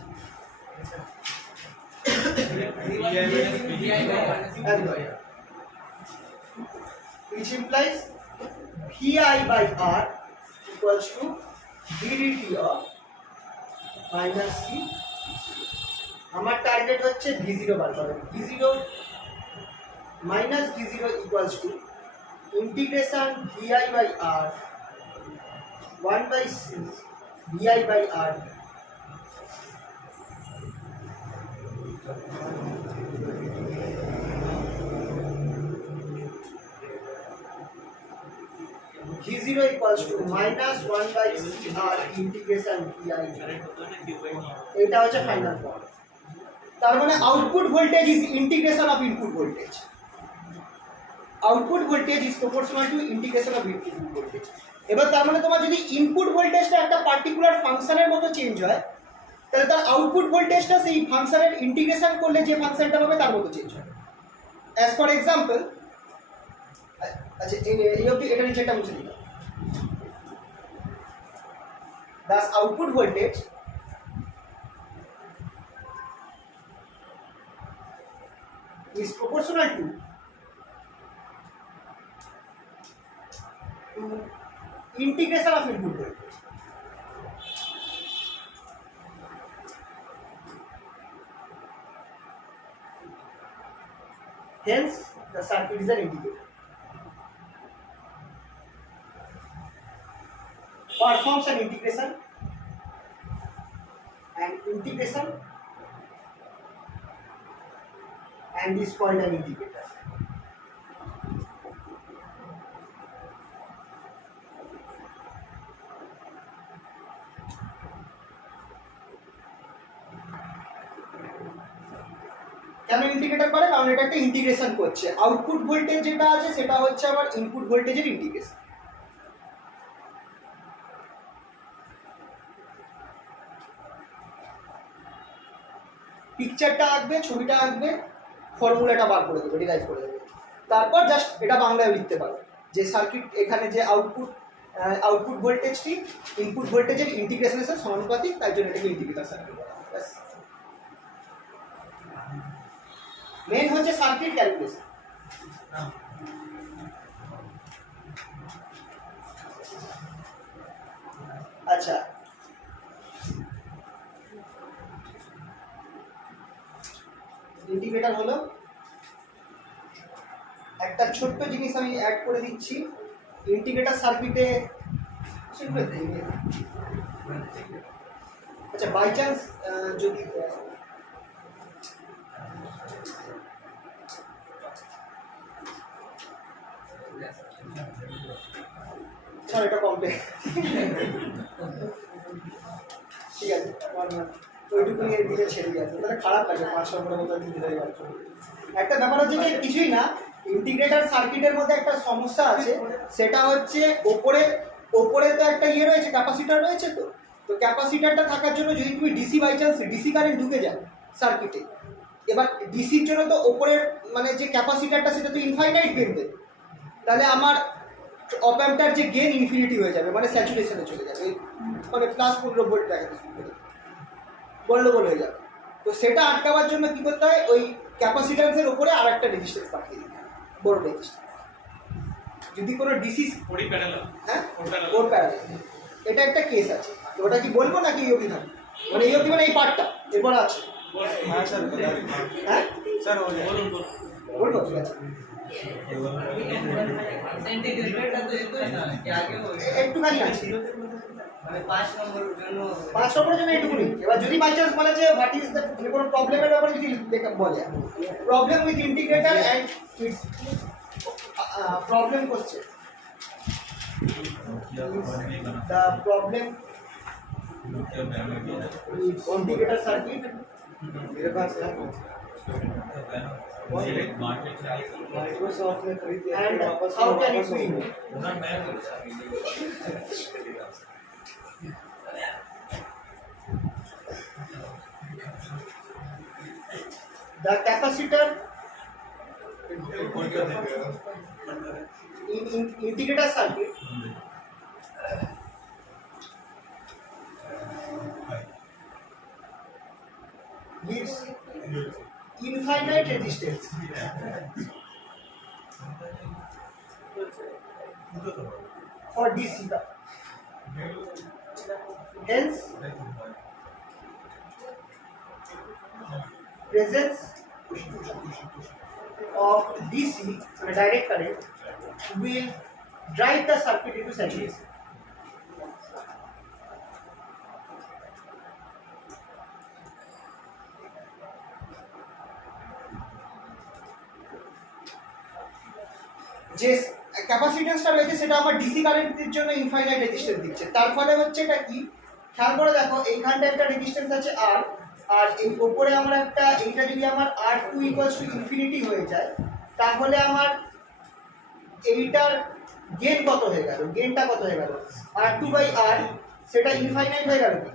which implies vi by r equals to ddt of minus c। আমার টার্গেট হচ্ছে v0 বার করা, v0 minus v0 equals to integration vi by r 1 by c vi by r v0 equals to minus 1 by c r integration vi। এটা হচ্ছে ফাইনাল ফর্ম। তার মানে output voltage is integration of input voltage, output voltage is proportional to integration of input voltage. এবার তার মানে তোমার যদি ইনপুট ভোল্টেজটা একটা পার্টিকুলার ফাংশনের মতো চেঞ্জ হয়, তাহলে তার আউটপুট ভোল্টেজটা সেই ফাংশনের ইন্টিগ্রেশন করলে যে ফাংশনটা পাবে তার মতো চেঞ্জ হয়। অ্যাজ ফর এক্সাম্পল, আচ্ছা এই অবধি এটা নিচেটা মুছে দিলাম। Thus output voltage is proportional to integration of input voltage। Hence the circuit is an integrator, performs an integration and is called an integrator। কেন ইন্টিগ্রেটর করে? কারণ এটা একটা ইন্টিগ্রেশন করছে, আউটপুট ভোল্টেজ যেটা আছে সেটা হচ্ছে আমার ইনপুট ভোল্টেজের ইন্টিগ্রেশন। পিকচারটা আঁকবে, ছবিটা আঁকবে, ফর্মুলাটা বার করে দেবে, ডিরাইভ করে দেবে, তারপর জাস্ট এটা বাংলায় লিখতে পারবে যে সার্কিট এখানে যে আউটপুট ভোল্টেজটি ইনপুট ভোল্টেজের ইন্টিগ্রেশনের সাথে সমানুপাতিক, তাই জন্য এটাকে ইন্টিগ্রেটর সার্কিট বলা হয়। ব্যাস, মেন হচ্ছে সার্কিট ক্যালকুলেশন। আচ্ছা ইন্টিগ্রেটর হলো একটা ছোট্ট জিনিস আমি অ্যাড করে দিচ্ছি ইন্টিগ্রেটর সার্কিটে। আচ্ছা বাই চান্স যদি স্যার এটা কমপ্লিট ঠিক আছে, ওইটুকুনি দিকে ছেড়ে গেছে, তাহলে খারাপ লাগে 5 নম্বরের মতো দিতে যাই। একটা ব্যাপার হচ্ছে যে কিছুই না, ইন্টিগ্রেটর সার্কিটের মধ্যে একটা সমস্যা আছে, সেটা হচ্ছে ওপরে তো একটা ইয়ে রয়েছে, ক্যাপাসিটার রয়েছে। তো ক্যাপাসিটারটা থাকার জন্য যদি তুমি DC by chance DC current ঢুকে যায় সার্কিটে, এবার ডিসির জন্য তো ওপরের মানে যে ক্যাপাসিটারটা সেটা তো ইনফাইনাইট গেন দেবে, তাহলে আমার অপ অ্যাম্পটার যে গেন ইনফিনিটি হয়ে যাবে, মানে স্যাচুরেশনে চলে যাবে, মানে +15 ভোল্ট দেখাতে শুরু করে গন্ডগোল হয়ে যাবে। তো সেটা আটকাবার জন্য কী করতে হয়, ওই ক্যাপাসিট্যান্সের ওপরে আর একটা রেজিস্ট্যান্স পাঠিয়ে দিতে হয়, বড় রেজিস্ট্যান্স। যদি কোনো ডিসি হ্যাঁ বোর প্যারালাল, এটা একটা কেস আছে। তো ওটা কি বলবো নাকি এই অবধি থাকবে? মানে এই অবধি মানে এই পার্টটা এরপর আছে। হ্যাঁ স্যার, হ্যাঁ স্যার বলবো, ঠিক আছে। सेंटीग्रेड तो ये तो है ना कि आगे हो একটুখানি আছে, মানে 5 নম্বরের জন্য 5 নম্বরের জন্য একটুখানি। এবার যদি বাই চান্স বলে যে হোয়াট ইজ দ্য কোনো প্রবলেমের ব্যাপারে যদি বলে problem with integrator and it's problem question, the problem indicator circuit मेरे पास है माइक्रोसॉफ्ट में खरीद लिया and वापस how can it be the capacitor in integrator circuit gives infinite resistance for DC. Hence, presence of DC, direct current, will drive the circuit into saturation. যে ক্যাপাসিট্যান্সটা রয়েছে সেটা আমার ডিসি কারেন্টের জন্য ইনফাইনাইট রেজিস্ট্যান্স দিচ্ছে, তার ফলে হচ্ছে এটা কি, খেয়াল করে দেখো এইখানটা একটা রেজিস্ট্যান্স আছে আর, আর এই উপরে আমার একটা, এইটা যদি আমার আর টু ইকুয়ালস টু ইনফিনিটি হয়ে যায় তাহলে আমার এইটার গেন কত হয়ে গেল, গেনটা কত হয়ে গেল আর টু বাই আর, সেটা ইনফাইনাইট হয়ে গেল কি,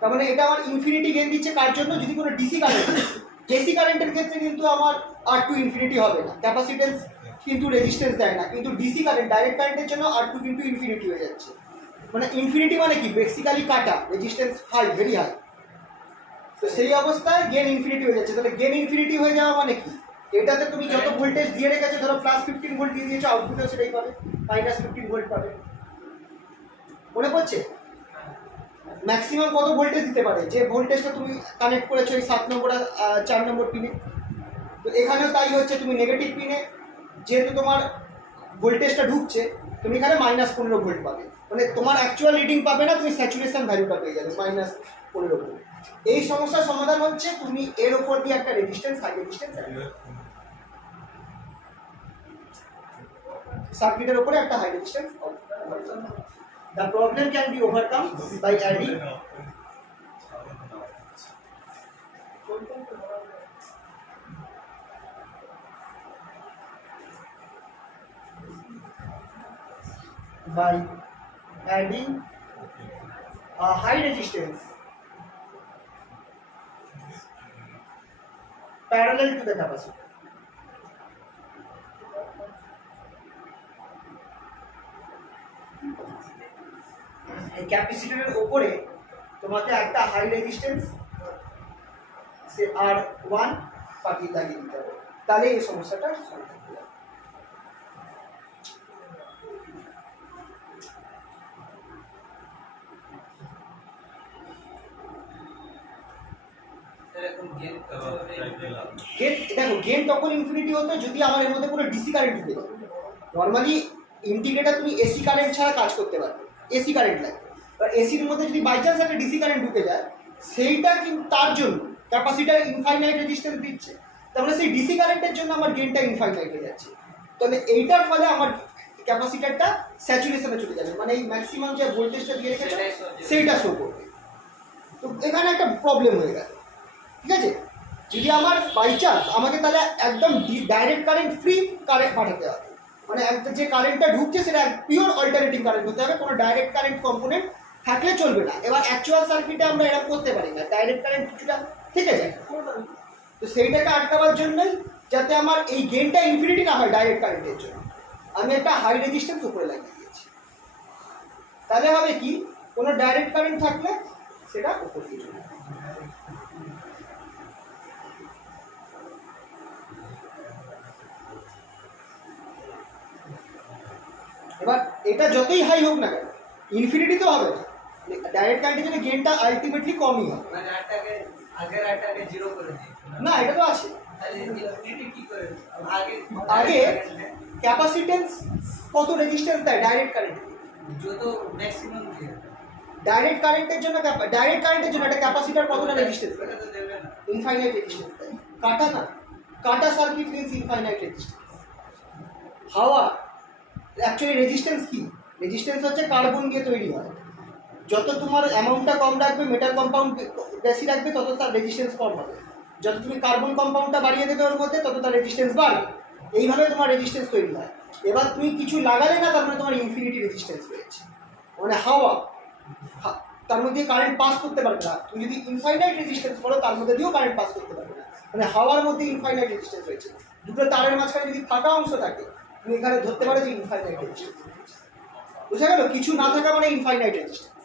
তার মানে এটা আমার ইনফিনিটি গেন দিচ্ছে কার জন্য, যদি কোনো ডিসি কারেন্ট, এসি কারেন্টের ক্ষেত্রে কিন্তু আমার আর টু ইনফিনিটি হবে না, ক্যাপাসিট্যান্স কিন্তু রেজিস্ট্যান্স দেয় না, কিন্তু ডিসি কারেন্ট, ডাইরেক্ট কারেন্টের জন্য আর টু কিন্তু ইনফিনিটি হয়ে যাচ্ছে, মানে ইনফিনিটি মানে কি বেসিক্যালি কাটা, রেজিস্ট্যান্স হাই, ভেরি হাই, তো সেই অবস্থায় গেন ইনফিনিটি হয়ে যাচ্ছে, তাহলে গেন ইনফিনিটি হয়ে যাওয়া মানে কি, এটাতে তুমি যত ভোল্টেজ দিয়ে রেখেছো, ধরো প্লাস 15 ভোল্ট দিয়ে দিয়েছো, আউটপুটও সেটাই পাবে, মাইনাস 15 ভোল্ট পাবে, মনে পড়ছে ম্যাক্সিমাম কত ভোল্টেজ দিতে পারে, যে ভোল্টেজটা তুমি কানেক্ট করেছো এই 7 নম্বর আর 4 নম্বর পিনে, তো এখানেও তাই হচ্ছে, তুমি নেগেটিভ পিনে যেহেতু তোমার ভোল্টেজটা ঢুকছে, তুমি এখানে -15 ভোল্ট পাবে, মানে তোমার অ্যাকচুয়াল রিডিং পাবে না, তুমি স্যাচুরেশন ভ্যালুটা পেয়ে যাবে -15 ভোল্ট। এই সমস্যার সমাধান হচ্ছে তুমি এর উপর দিয়ে একটা রেজিস্ট্যান্স, হাই রেজিস্ট্যান্স সার্কিটের উপরে একটা high resistance, the problem can be overcome by adding a high resistance parallel to the capacitor. এই ক্যাপাসিটরের উপরে তোমাকে একটা হাই রেজিস্ট্যান্স সে R1 পাঠিয়ে লাগিয়ে দিতে হবে, তাহলে এই সমস্যাটা সমাধান হবে। গেন দেখো, গেন তখন ইনফিনিটি হতো যদি আমার এর মধ্যে কোনো ডিসি কারেন্ট ঢুকে যায়, নর্মালি ইন্টিগ্রেটর তুমি এসি কারেন্ট ছাড়া কাজ করতে পারবে, এসি কারেন্ট লাগে, আর এসির মধ্যে যদি বাই চান্স একটা ডিসি কারেন্ট ঢুকে যায়, সেইটা কিন্তু তার জন্য ক্যাপাসিটার ইনফাইনাইট রেজিস্ট্যান্স দিচ্ছে, তার মানে সেই ডিসি কারেন্টের জন্য আমার গেনটা ইনফাইনাইট হয়ে যাচ্ছে, তাহলে এইটার ফলে আমার ক্যাপাসিটারটা স্যাচুরেশনে চলে যাবে, মানে এই ম্যাক্সিমাম যে ভোল্টেজটা দিয়ে রেখেছে সেইটা শো করবে, তো এখানে একটা প্রবলেম হয়ে গেল, ঠিক আছে। যদি আমার বাই চান্স আমাকে তাহলে একদম ডাইরেক্ট কারেন্ট ফ্রি কারেন্ট পাঠাতে হবে, মানে একটা যে কারেন্টটা ঢুকছে সেটা পিওর অল্টারনেটিং কারেন্ট হতে হবে, কোনো ডাইরেক্ট কারেন্ট কম্পোনেন্ট থাকলে চলবে না। এবার অ্যাকচুয়াল সার্কিটে আমরা এরকম করতে পারি না, ডাইরেক্ট কারেন্ট কিছুটা থেকে যায়, তো সেইটাকে আটকাবার জন্যই, যাতে আমার এই গেনটা ইনফিনিটি না হয় ডাইরেক্ট কারেন্টের জন্য, আমি একটা হাই রেজিস্ট্যান্স উপরে লাগিয়ে দিয়েছি, তাহলে হবে কি, কোনো ডাইরেক্ট কারেন্ট থাকলে সেটা উপর দিয়ে চলে যাবে। এবার এটা যতই হাই হোক না কেন ইনফিনিটি তো হবে না, ডাইরেক্ট কারেন্টের জন্য গেনটা আলটিমেটলি কমই হবে, মানে আটটাকে আগের আটটাকে জিরো করে দিই না এটা তো আছে, তাহলে ইনফিনিটি কি করে আগে ক্যাপাসিট্যান্স কত রেজিস্ট্যান্স দেয় ডাইরেক্ট কারেন্ট, যত ম্যাক্সিমাম দিয়ে ডাইরেক্ট কারেন্টের জন্য একটা ক্যাপাসিটর কতটা রেজিস্ট্যান্স দেয়, ওটা তো দেবে না। ইনফাইনাইট রেজিস্ট্যান্স দেয়, কাটা না, কাটা সার্কিট মিন্স ইনফাইনাইট রেজিস্ট্যান্স। হাওয়া অ্যাকচুয়ালি রেজিস্ট্যান্স কি? রেজিস্ট্যান্স হচ্ছে কার্বন দিয়ে তৈরি হয়। যত তোমার অ্যামাউন্টটা কম রাখবে, মেটাল কম্পাউন্ড বেশি রাখবে, তত তার রেজিস্ট্যান্স কম হবে। যত তুমি কার্বন কম্পাউন্ডটা বাড়িয়ে দেবে ওর মধ্যে, তত তার রেজিস্ট্যান্স বাড়বে। এইভাবে তোমার রেজিস্ট্যান্স তৈরি হয়। এবার তুমি কিছু লাগালে না, তার মানে তোমার ইনফিনিটি রেজিস্ট্যান্স রয়েছে, মানে হাওয়া, তার মধ্যে কারেন্ট পাস করতে পারবে না। তুমি যদি ইনফাইনাইট রেজিস্ট্যান্স করো, তার মধ্যে দিয়েও কারেন্ট পাস করতে পারবে না। মানে হাওয়ার মধ্যে ইনফাইনাইট রেজিস্ট্যান্স রয়েছে। দুটো তারের মাঝখানে যদি ফাঁকা অংশ থাকে, তুমি এখানে ধরতে পারো যে ইনফাইনাইট রেজিস্ট্যান্স। বুঝা গেল? কিছু না থাকা মানে ইনফাইনাইট রেজিস্ট্যান্স।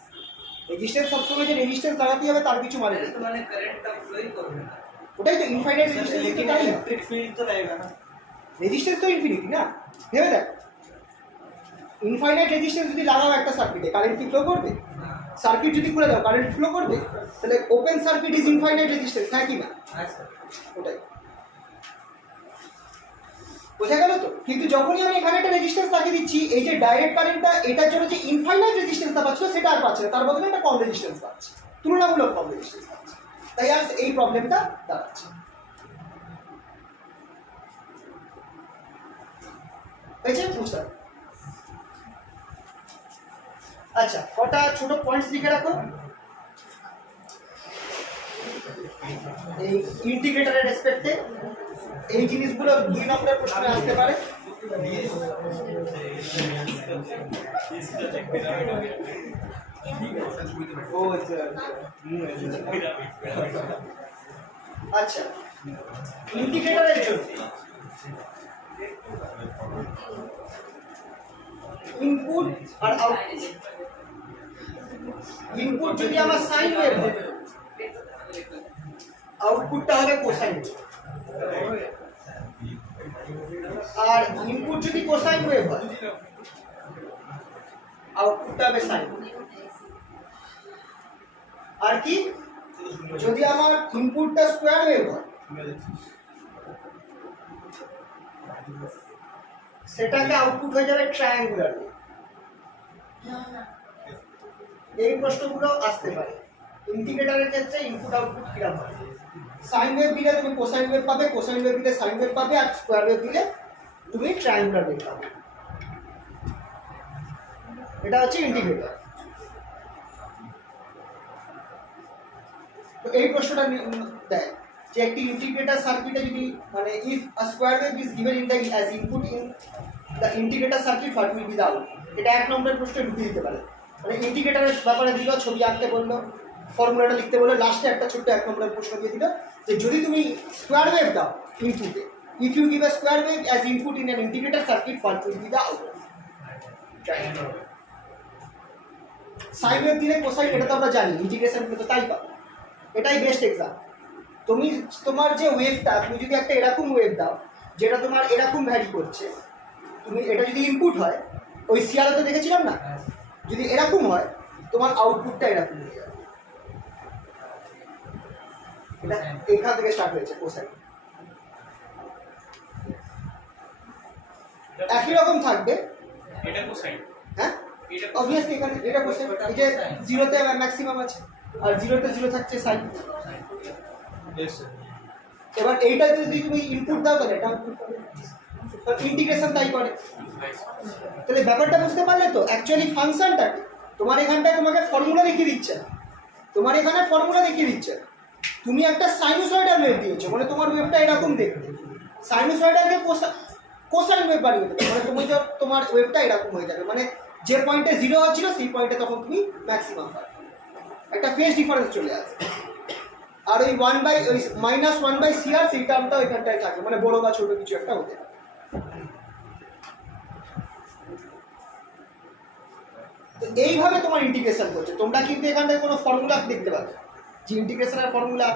রেজিস্ট্যান্স সবসময় যে রেজিস্ট্যান্স লাগাতে হবে তার কিছু মানে নেই। तो मैंने करंट का फ्लो ही करना है। ওটাই তো ইনফাইনাইট রেজিস্ট্যান্স, लेकिन তাই না? इलेक्ट्रिक फील्ड तो रहेगा ना। রেজিস্ট্যান্স তো ইনফিনিটি না, ভেবে দেখ। ইনফাইনাইট রেজিস্ট্যান্স যদি লাগাও একটা সার্কিটে, কারেন্ট কি ফ্লো করবে? সার্কিট যদি খুলে দাও, কারেন্ট ফ্লো করবে? তাহলে open circuit is infinite resistance, হ্যাঁ কি না? हाँ सर। ওটাই বোঝা গেল তো? কিন্তু যখনই আমি এখানে একটা রেজিস্ট্যান্স লাগিয়ে দিচ্ছি, এই যে ডাইরেক্ট কারেন্টটা, এটার জন্য যে ইনফাইনাইট রেজিস্ট্যান্সটা পাচ্ছিল সেটা আর পাচ্ছে না, তার বদলে একটা কম রেজিস্ট্যান্স পাচ্ছে, তুলনামূলক কম রেজিস্ট্যান্স পাচ্ছে। তাই আর এই প্রবলেমটা দাঁড়াচ্ছে। হয়েছে? বুঝতে পারো? আচ্ছা, কটা ছোট পয়েন্টস লিখে রাখো। এই ইন্টিগ্রেটরের রেসপেক্টে এই জিনিসগুলো 2 নম্বরের প্রশ্নে আসতে পারে। আচ্ছা, ইন্টিগ্রেটরের জন্য ইনপুট আর আউটপুট। ইনপুট যদি আমার সাইন ওয়েভ হয়, আউটপুটটা হবে কোসাইন। আর ইনপুট যদি কোসাইন ওয়েভ হয়, আউটপুটটা হবে সাইন। আর কি, যদি আমার ইনপুটটা স্কোয়ার ওয়েভ হয়, সেটাকে আউটপুট হয়ে যাবে ট্রায়াঙ্গুলার। এই প্রশ্নগুলো আসতে পারে ইন্টিগ্রেটরের ক্ষেত্রে। ইনপুট আউটপুট কিরকম হয়? সাইন ওয়েভ দিলে তুমি কোসাইন ওয়েভ পাবে, কোসাইন ওয়েভ দিলে সাইন ওয়েভ পাবে, আর স্কোয়ার ওয়েভ দিলে তুমি ট্রায়াঙ্গুলার ওয়েভ পাবে। এটা হচ্ছে ইন্টিগ্রেটর। তো এই প্রশ্নটা দেয় যে একটি ইন্টিগ্রেটর সার্কিটে যদি, মানে if a square wave is given in the as input in the integrator circuit, what will be the output? এটা 1 নম্বরের প্রশ্নে ঢুকিয়ে দিতে পারে। মানে ইন্টিগ্রেটরের ব্যাপারে দিল, ছবি আঁকতে বললো, ফর্মুলাটা লিখতে বললো, লাস্টে একটা ছোট্ট 1 নম্বরের প্রশ্ন দিয়ে দিল যে যদি তুমি স্কোয়ার ওয়েভ দাও ইনপুটে, if you give a square wave as input in an integrator circuit, what will be the output? Sine wave দিলে কোসাইন, এটা তো আমরা জানি, ইন্টিগ্রেশন তো তাই পাবো। এটাই বেস্ট এক্সাম। তুমি তোমার যে ওয়েভটা, তুমি যদি একটা এরকম ওয়েভ দাও যেটা তোমার এরকম ভ্যারি করছে, তুমি এটা যদি ইনপুট হয়, ওই সিআরও তো দেখেছিলাম না, যদি এরকম হয় তোমার আউটপুটটা এরকম হয়ে যাবে। এটা এখান থেকে স্টার্ট হয়েছে কোসাইন। একই রকম থাকবে, এটা কোসাইন। হ্যাঁ অবভিয়াসলি এখানে এটা কোসাইন। এই যে 0-তে ম্যাক্সিমাম আছে, আর 0-তে 0 থাকছে সাইন। এবার এইটা যদি তুমি ইনপুট দাও, তাহলে এটা ইন্টিগ্রেশন তাই করে। তাহলে ব্যাপারটা বুঝতে পারলে তো? অ্যাকচুয়ালি ফাংশনটাকে তোমার এখানটায় তোমাকে ফর্মুলা দেখিয়ে দিচ্ছে না, তোমার এখানে ফর্মুলা দেখিয়ে দিচ্ছে না। তুমি একটা সাইনোসয়েডাল ওয়েভ দিয়েছো, মানে তোমার ওয়েভটা এরকম দেখতে। সাইনোসয়েডালকে কোসাইন ওয়েভ বানিয়ে দেবে, মানে তুমি তোমার ওয়েভটা এরকম হয়ে যাবে। মানে যে পয়েন্টে 0 হচ্ছিল সেই পয়েন্টে তখন তুমি ম্যাক্সিমাম পাবে, একটা ফেজ ডিফারেন্স চলে আসবে। আর ওই -1/CR সেই টার্মটা ওইখানটায় থাকে, মানে বড় বা ছোট কিছু একটা হতে পারে। তো এইভাবে তোমার ইন্টিগ্রেশন করছে। তোমরা কিন্তু এখানটায় কোনো ফর্মুলা দেখতে পাবে যে ইন্টিগ্রেশনের ফর্মুলা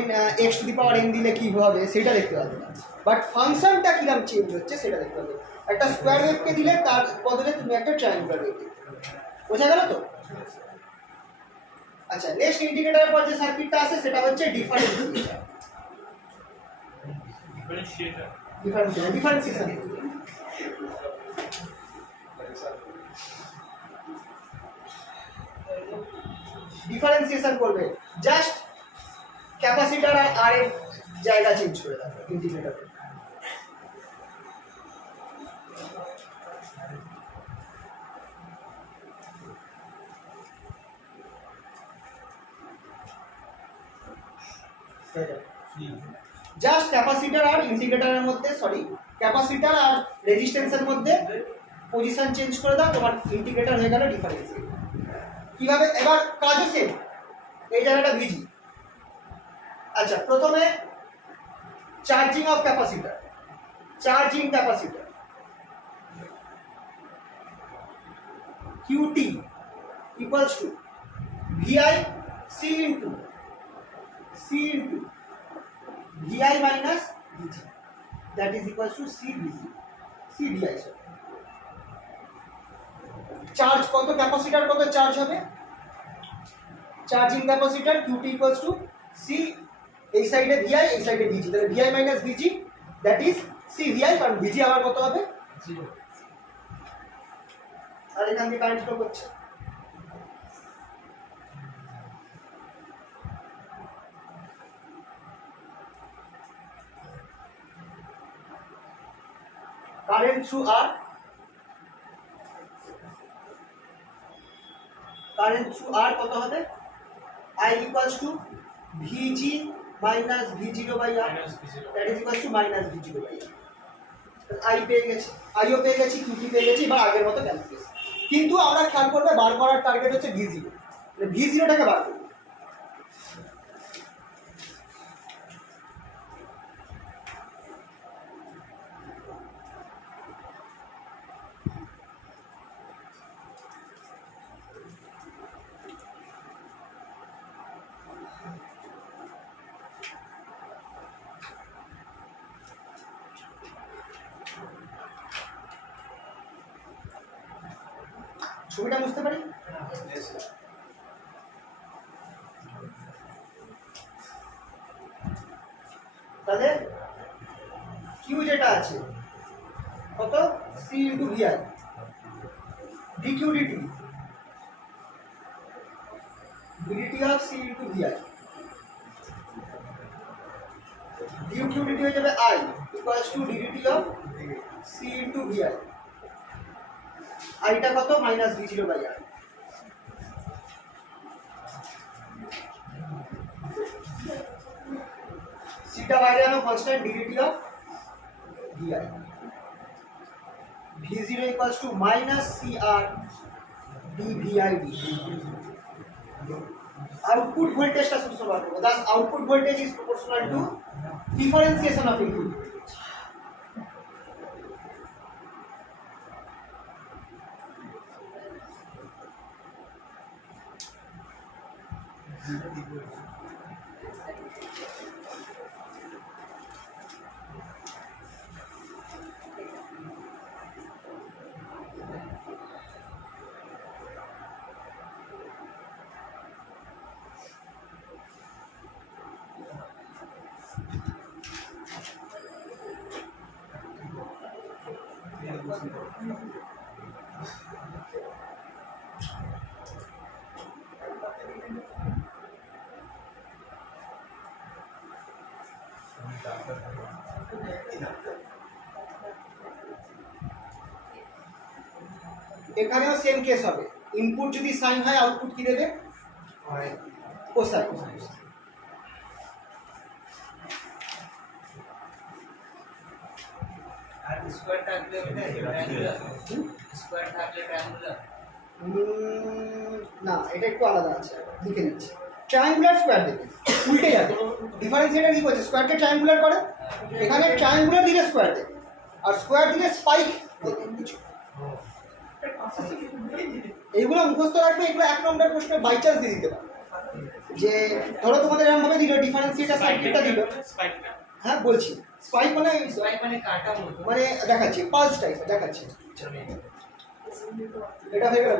n(x⁴n) দিলে কী হবে সেটা দেখতে পাবে না, বাট ফাংশনটা কীরকম চেঞ্জ হচ্ছে সেটা দেখতে পাবে। একটা স্কোয়ার ওয়েভকে দিলে তার বদলে তুমি একটা ট্রায়াঙ্গুলার ওয়েভ দিতে পারবে। বোঝা গেল তো? আচ্ছা, নেক্সট ইন্টিগ্রেটরের পর যে সার্কিটটা আছে সেটা হচ্ছে ডিফারেন্সিয়েশন। ডিফারেন্সিয়েশন করবে, জাস্ট ক্যাপাসিটর আর আর এর জায়গা চেঞ্জ করে দেবে ইন্টিগ্রেটরে। জাস্ট ক্যাপাসিটর আর ইন্টিগ্রেটরের মধ্যে ক্যাপাসিটর আর রেজিস্ট্যান্সের মধ্যে পজিশন চেঞ্জ করে দাও, তোমার ইন্টিগ্রেটর হয়ে গেল ডিফারেন্সিয়েটর। কিভাবে? এবার কাজও সেম, এই জায়গাটা ভিজি। আচ্ছা, প্রথমে charging of capacitor, charging capacitor QT equals to VI C into VI minus VG, that is equals to CVI. Charge কত, ক্যাপাসিটর কত চার্জ হবে? Charging capacitor QT equals to C, এই সাইডে VI, এই সাইডে VG, তাহলে VI minus VG, that is CVI, কারণ VG আবার কত হবে? 0। আর এখান থেকে কারেন্ট ফ্লো করছে। কারেন্ট থ্রু আর, কত হবে? I equals to VG minus V0 by R, that is equals to minus V0 by R. I পেয়ে গেছি, IO পেয়ে গেছি, QT পেয়ে গেছি, এবার আগের মতো ক্যালকুলেশন। কিন্তু আমরা খেয়াল করবে বার করার টার্গেট হচ্ছে V0, V0টাকে বার করব। ছবিটা বুঝতে পারি? তাহলে কিউ যেটা আছে কত? C into VI dQ dt, dt of C into VI, dQ dt হয়ে যাবে I equals to dt of C into VI, আইটা কত? Minus V0 by R। সিটা বাইরে আনো, constant dt of VI, V0 equals to minus CR dVI dt। Output ভোল্টেজটা সূত্র বার করব, thus output voltage is proportional to differentiation of input voltage। এখানেও সেম কেস হবে, ইনপুট যদি সাইন হয় আউটপুট কি দেবে? কোসাইন। আর স্কয়ার থাকলে ওটা ট্রায়াঙ্গুলার, স্কয়ার থাকলে ট্রায়াঙ্গুলার না, এটা একটু আলাদা আছে, লিখে নিচ্ছি। ট্রায়াঙ্গুলার স্কয়ার দেবে, উল্টে যাবে। ডিফারেন্সিয়েটর কি করছে? স্কয়ারকে ট্রায়াঙ্গুলার করে, এখানে ট্রায়াঙ্গুলার দিলে স্কয়ার দেবে, আর স্কয়ার দিলে স্পাইক দেবে কিছু। এইগুলো মুখস্থ রাখবে, এগুলো 1 নম্বর প্রশ্নে বাই চান্স দিয়ে দিতে পারে। যে ধরো তোমাদের এরকম ভাবে দিল, ডিফারেন্সিয়েটর সার্কিটটা দিল, হ্যাঁ বলছি, স্পাইক মানে কাটা মতো, মানে দেখাচ্ছি পালস টাইপের দেখাচ্ছি। এটা হয়ে গেল।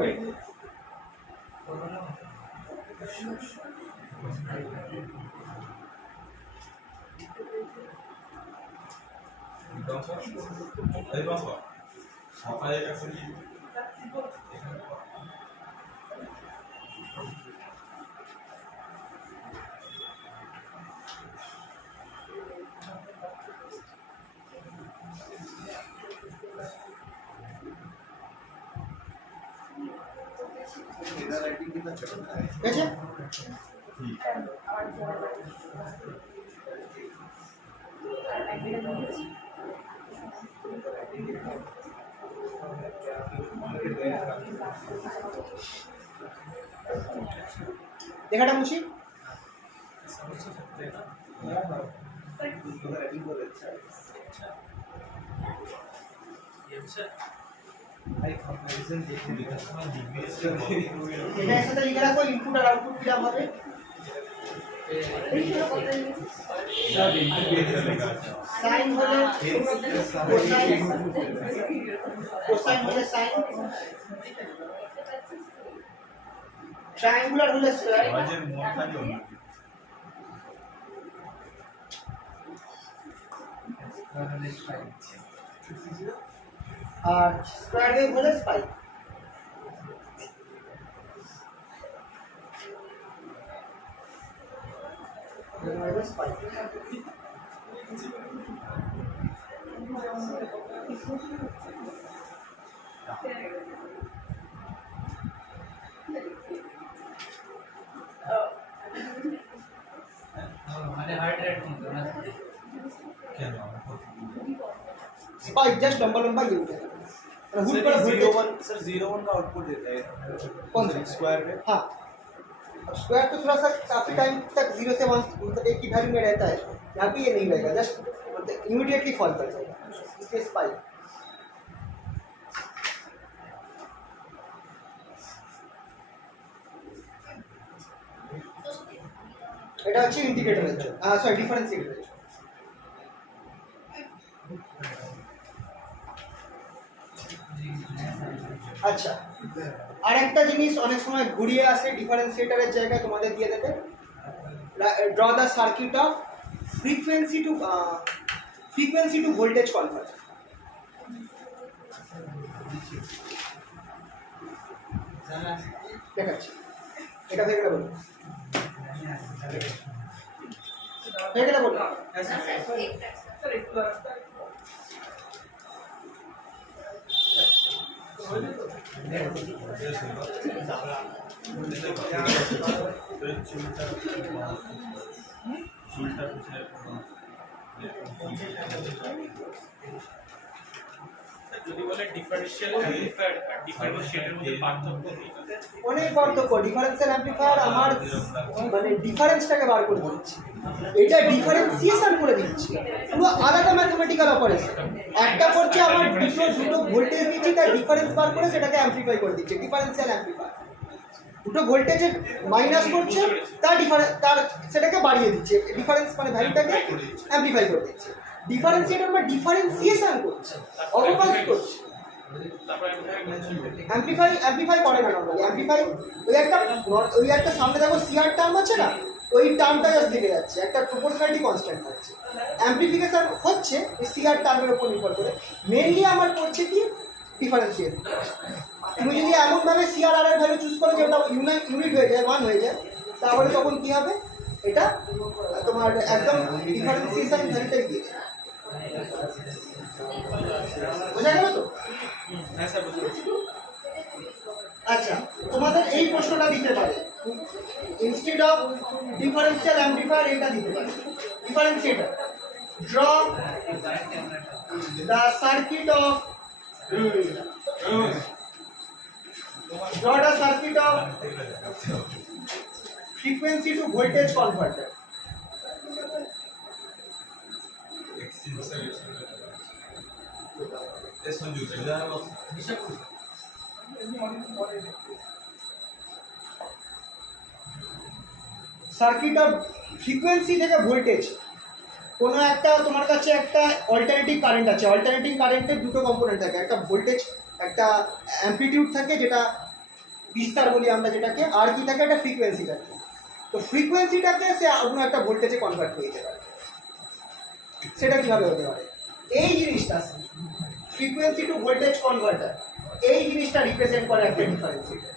ঠিক আছে। লেখাটা মুছি। এটা একসাথে লিখে রাখো, ইনপুট আর আউটপুট কিরকম হবে। সাইন হলে কোসাইন হলে সাইন, ট্রায়াঙ্গুলার হলে স্কয়ার, আর স্কয়ার ওয়েভ হলে স্পাইক। স্পাইক মানে হার্ট রেট মতো না स्पाइक जस्ट लंबा लंबा ये होता है हुड पर सर 0 1 का आउटपुट देता है कौन सा स्क्वायर में। हाँ, अब स्क्वायर तो थोड़ा सा काफी टाइम तक 0 से 1 मतलब एक ही वैल्यू में रहता है, यहाँ पे ये नहीं रहेगा, जस्ट मतलब इमीडिएटली फॉल कर जाएगा, इसलिए स्पाइक। এটা হচ্ছে ইন্টিগ্রেটরের জন্য, সরি ডিফারেন্সিয়েটরের জন্য। আচ্ছা, আরেকটা জিনিস অনেক সময় ঘুরিয়ে আসে ডিফারেন্সিয়েটরের জায়গায় তোমাদের দিয়ে দেবে, draw the circuit of frequency to voltage converter. দেখাচ্ছি, এটা হয়ে গেলে বলুন, হয়ে গেলে বলুন। যদি বলে ডিফারেনশিয়াল অ্যামপ্লিফায়ার আর ডিফারেনশিয়ালের মধ্যে পার্থক্য কি? অনেক পার্থক্য। ডিফারেন্সিয়াল অ্যামপ্লিফায়ার আমার মানে ডিফারেন্সটাকে বার করে দিচ্ছে, এটা ডিফারেন্সিয়েশন করে দিচ্ছে, পুরো আলাদা ম্যাথমেটিক্যাল অপারেশন। একটা করছে আমার দুটো ভোল্টেজ দিচ্ছি, তার ডিফারেন্স বার করে সেটাকে অ্যামপ্লিফাই করে দিচ্ছে, ডিফারেন্সিয়াল অ্যামপ্লিফায়ার। দুটো ভোল্টেজে মাইনাস করছে, তার সেটাকে বাড়িয়ে দিচ্ছে, ডিফারেন্স মানে ভ্যালুটাকে অ্যামপ্লিফাই করে দিচ্ছে। ডিফারেন্সিয়েটর মানে ডিফারেন্সিয়েশন করছে, অবকাশ করছে। অ্যামপ্লিফাই করে না নর্মালি। অ্যামপ্লিফাই ওই একটা সামনে দেখো সিআর টার্ম আছে না, ওই টার্মটা জাস্ট থেকে যাচ্ছে, একটা প্রপোর্শনালিটি কনস্ট্যান্ট থাকছে। অ্যামপ্লিফিকেশন হচ্ছে এই সিআর টার্মের উপর নির্ভর করে। মেনলি আমার করছে কি ডিফারেন্সিয়েট। তুমি যদি এমনভাবে সিআর আর এর ভ্যালু চুজ করো যে ওটা ইউনিট হয়ে যায়, 1 হয়ে যায়, তাহলে তখন কি হবে, এটা তোমার একদম ডিফারেন্সিয়েশন ভ্যালুটাই দিয়ে দেবে। বোঝা গেল তো? হ্যাঁ স্যার বুঝতে পেরেছি। আচ্ছা, তোমাদের এই প্রশ্নটা দিতে পারে, ইনস্টেড অফ ডিফারেন্সিয়াল অ্যামপ্লিফায়ার এটা দিতে পারে, differentiator. Draw the circuit of frequency to voltage converter. Circuit of frequency থেকে ভোল্টেজ, কোনো একটা তোমার কাছে একটা অল্টারনেটিভ কারেন্ট আছে, অল্টারনেটিভ কারেন্টের দুটো কম্পোনেন্ট থাকে, একটা ভোল্টেজ, একটা অ্যাম্প্লিটিউড থাকে যেটা বিস্তার বলি আমরা যেটাকে, আর কি থাকে একটা ফ্রিকোয়েন্সি থাকে। তো ফ্রিকোয়েন্সিটাকে সে অন্য একটা ভোল্টেজে কনভার্ট করে দিতে পারে। সেটা কীভাবে হতে পারে? এই জিনিসটা ফ্রিকোয়েন্সি টু ভোল্টেজ কনভার্টার, এই জিনিসটা রিপ্রেজেন্ট করে একটা ডিফারেন্সিয়েটর।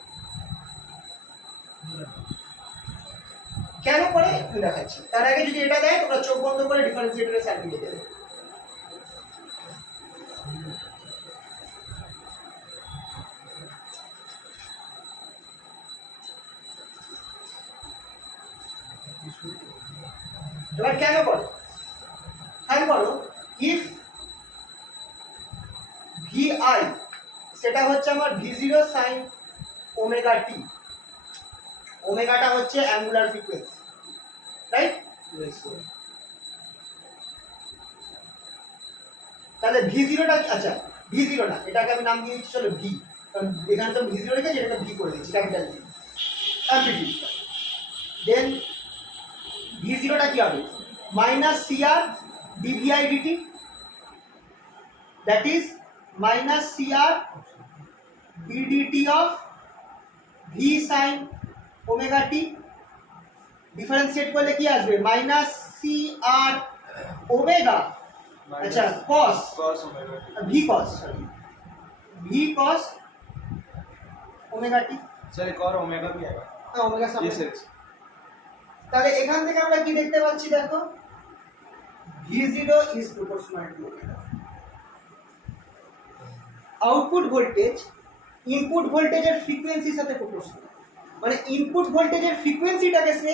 কেন করে একটু দেখাচ্ছি। তার আগে যদি এটা দেয়, তোমরা চোখ বন্ধ করে ডিফারেন্সিয়েটরের সার্কিট লিখে দেবে। এবার কেন করো? কেন করো? VI সেটা হচ্ছে আমার V0 sin ওমেগা টি। ওমেগাটা হচ্ছে অ্যাঙ্গুলার ফ্রিকোয়েন্সি, রাইট? তাহলে V0টা আচ্ছা V0 না, এটাকে আমি নাম দিয়ে দিচ্ছি চলো V, কারণ এখানে তো V0 রেখেছি, এটাকে V করে দিচ্ছি, ক্যাপিটাল V, অ্যাম্পলিটিউডটা। দেন V0টা কি হবে? Minus CR dVi dt, that is minus CR ddt of V sin omega t. Differentiate করলে কি আসবে? মাইনাস CR ওমেগা, अच्छा cos cos omega t। v cos sorry v cos omega T. Sir एक और ओमेगा भी आएगा। हाँ ओमेगा सामने। Yes yes. তাহলে এখান থেকে আমরা কি দেখতে পাচ্ছি দেখো, v0 is proportional to omega। Output voltage input ভোল্টেজের ফ্রিকোয়েন্সির সাথে প্রপোর্শনাল, মানে ইনপুট ভোল্টেজের ফ্রিকোয়েন্সিটাকে সে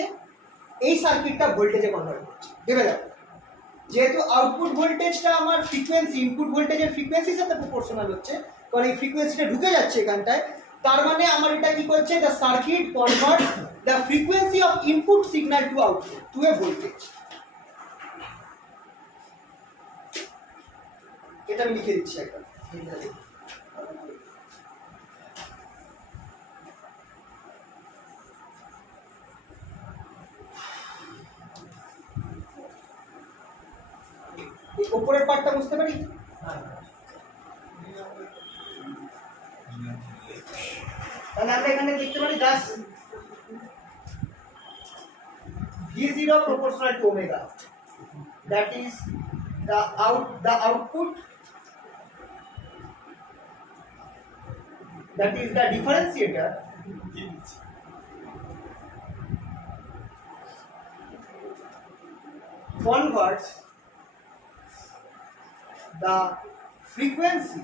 এই সার্কিটটা ভোল্টেজে কনভার্ট করছে। ভেবে দেখো, যেহেতু আউটপুট ভোল্টেজটা আমার ফ্রিকোয়েন্সি ইনপুট ভোল্টেজের ফ্রিকোয়েন্সির সাথে প্রপোর্শনাল হচ্ছে, কারণ এই ফ্রিকোয়েন্সিটা ঢুকে যাচ্ছে এখানটায়, তার মানে আমার এটা কি করছে? The circuit convert the frequency of input signal to output to a voltage. এটা আমি লিখে দিচ্ছি একবার। এই উপরের পার্টটা বুঝতে পারি? তাহলে আমরা এখানে লিখতে পারি just V0 proportional to omega, that is the output, that is the differentiator converts the frequency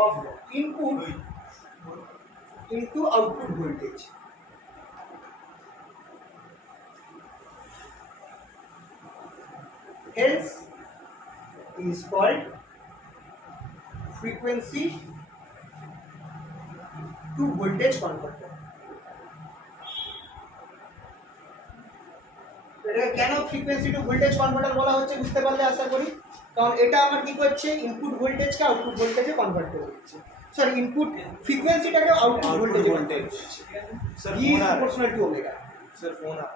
of input into output voltage। Hence is called frequency to voltage converter। এটা কেন ফ্রিকোয়েন্সি টু ভোল্টেজ কনভার্টার বলা হচ্ছে বুঝতে পারলে আশা করি, কারণ এটা আমার কি করছে? ইনপুট ভোল্টেজকে আউটপুট ভোল্টেজে কনভার্ট করে দিচ্ছে, সরি ইনপুট ফ্রিকোয়েন্সিটাকে আউটপুট ভোল্টেজে voltage। সর V is proportional to omega। Sir phone आ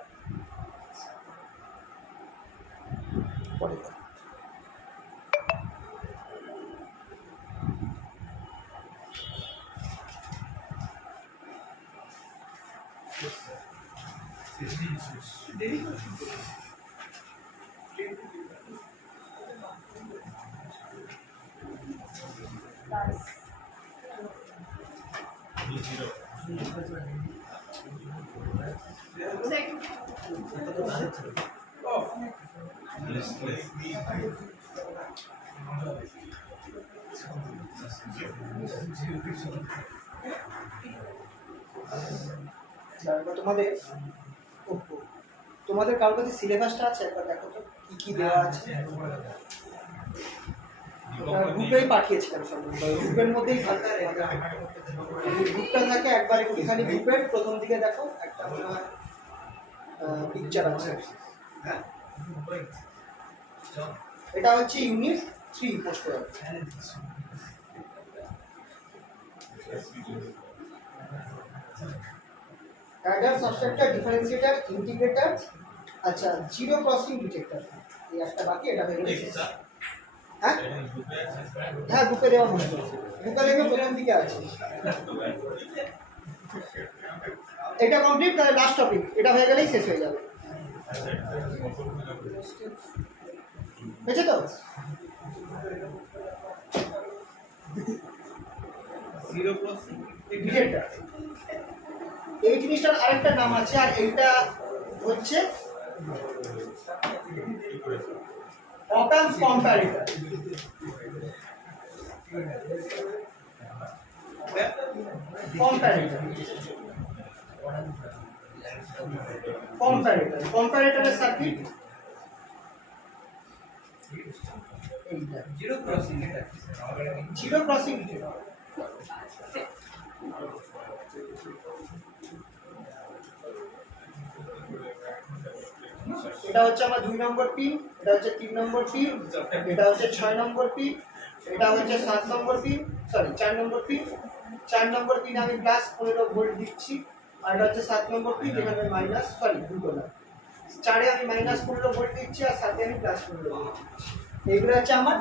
তোমাদের তোমাদের কারোর কাছে সিলেবাসটা আছে? একবার দেখো তো কি কি দেওয়া আছে। গ্রুপেই পাঠিয়েছিলাম সব, গ্রুপের মধ্যেই থাকে, গ্রুপটা থাকে একবার একটু খালি গ্রুপের প্রথম দিকে দেখো একটা পিকচার আছে। হ্যাঁ এটা হচ্ছে ইউনিট 3 পোস্ট করা। অ্যাডার সাবস্ট্রাক্টর ডিফারেন্সিয়েটর ইন্টিগ্রেটর, আচ্ছা জিরো ক্রসিং ডিটেক্টর, এই একটা বাকি, এটা হয়ে গেছে। হ্যাঁ হ্যাঁ গ্রুপে দেওয়া মুশকিল, গ্রুপে দেখবে প্রথম দিকে আছে। এটা কমপ্লিট, তাহলে লাস্ট টপিক, এটা হয়ে গেলেই শেষ হয়ে যাবে। বুঝছো তো? জিরো ক্রসিং ডিটেক্টর এই জিনিসটার আরেকটা নাম আছে, আর এইটা হচ্ছে অপ-অ্যাম্প কম্প্যারেটর। কম্প্যারেটরের সার্কিট এইটা জিরো ক্রসিং এটা জিরো ক্রসিং এটা হচ্ছে আমার 2 নম্বর পিন, এটা হচ্ছে 3 নম্বর পিন, এটা হচ্ছে 6 নম্বর পিন, এটা হচ্ছে 7 নম্বর পিন, সরি 4 নম্বর পিন। 4 নম্বর পিন আমি প্লাস 15 ভোল্ট দিচ্ছি, আর এটা হচ্ছে 7 নম্বর পিন যেখানে মাইনাস সরি দুটো না 4 এ আমি মাইনাস 15 ভোল্ট দিচ্ছি আর 7 এ আমি প্লাস 15 ভোল্ট দিচ্ছি। এইগুলো হচ্ছে আমার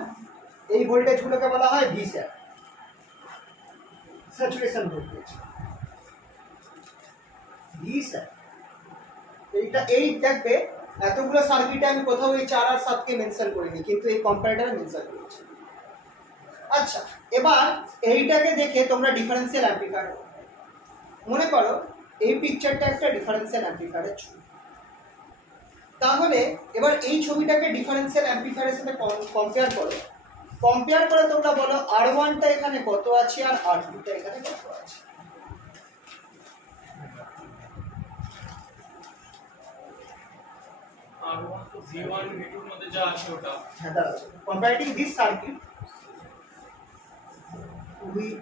এই ভোল্টেজগুলোকে বলা হয় ভিস্যাট, স্যাচুরেশন ভোল্টেজ। ভিস্যাট এইটা এই দেখবে এতগুলো সার্কিটে আমি কোথাও এই 4 আর 7 কে মেনশন করিনি, কিন্তু এই কম্পারেটরে মেনশন করেছি। আচ্ছা, এবার এইটাকে দেখে তোমরা ডিফারেন্সিয়াল অ্যাম্পলিফায়ার মনে করো এই পিকচারটা একটা ডিফারেন্সিয়াল অ্যাম্পলিফায়ারের ছবি। তাহলে এবার এই ছবিটাকে ডিফারেন্সিয়াল অ্যাম্পলিফায়ারের সাথে কম্পেয়ার করো। কম্পেয়ার করে তোমরা বলো R1 টা এখানে কত আছে আর R2 টা এখানে কত আছে। R1 তো V1 V2 এর মধ্যে যা আছে ওটা হ্যাঁ, দাঁড়াও। Comparing this circuit with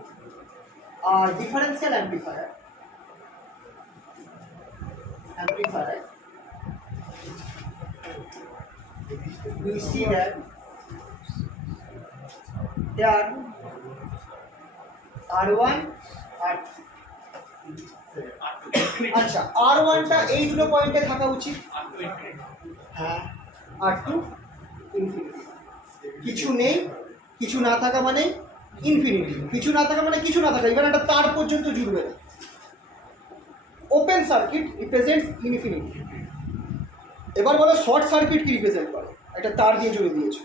our differential amplifier, we see that there R1 R2 আচ্ছা R1 টা এই দুটো পয়েন্টে থাকা উচিত, R2 infinity হ্যাঁ R2 ইনফিনিটি। কিছু নেই, কিছু না থাকা মানে ইনফিনিটি, কিছু না থাকা মানে কিছু না থাকা, এবার একটা তার পর্যন্ত জুড়বে না। Open circuit represents infinity. এবার বলো শর্ট সার্কিট কি রিপ্রেজেন্ট করে? একটা তার দিয়ে জুড়ে দিয়েছো,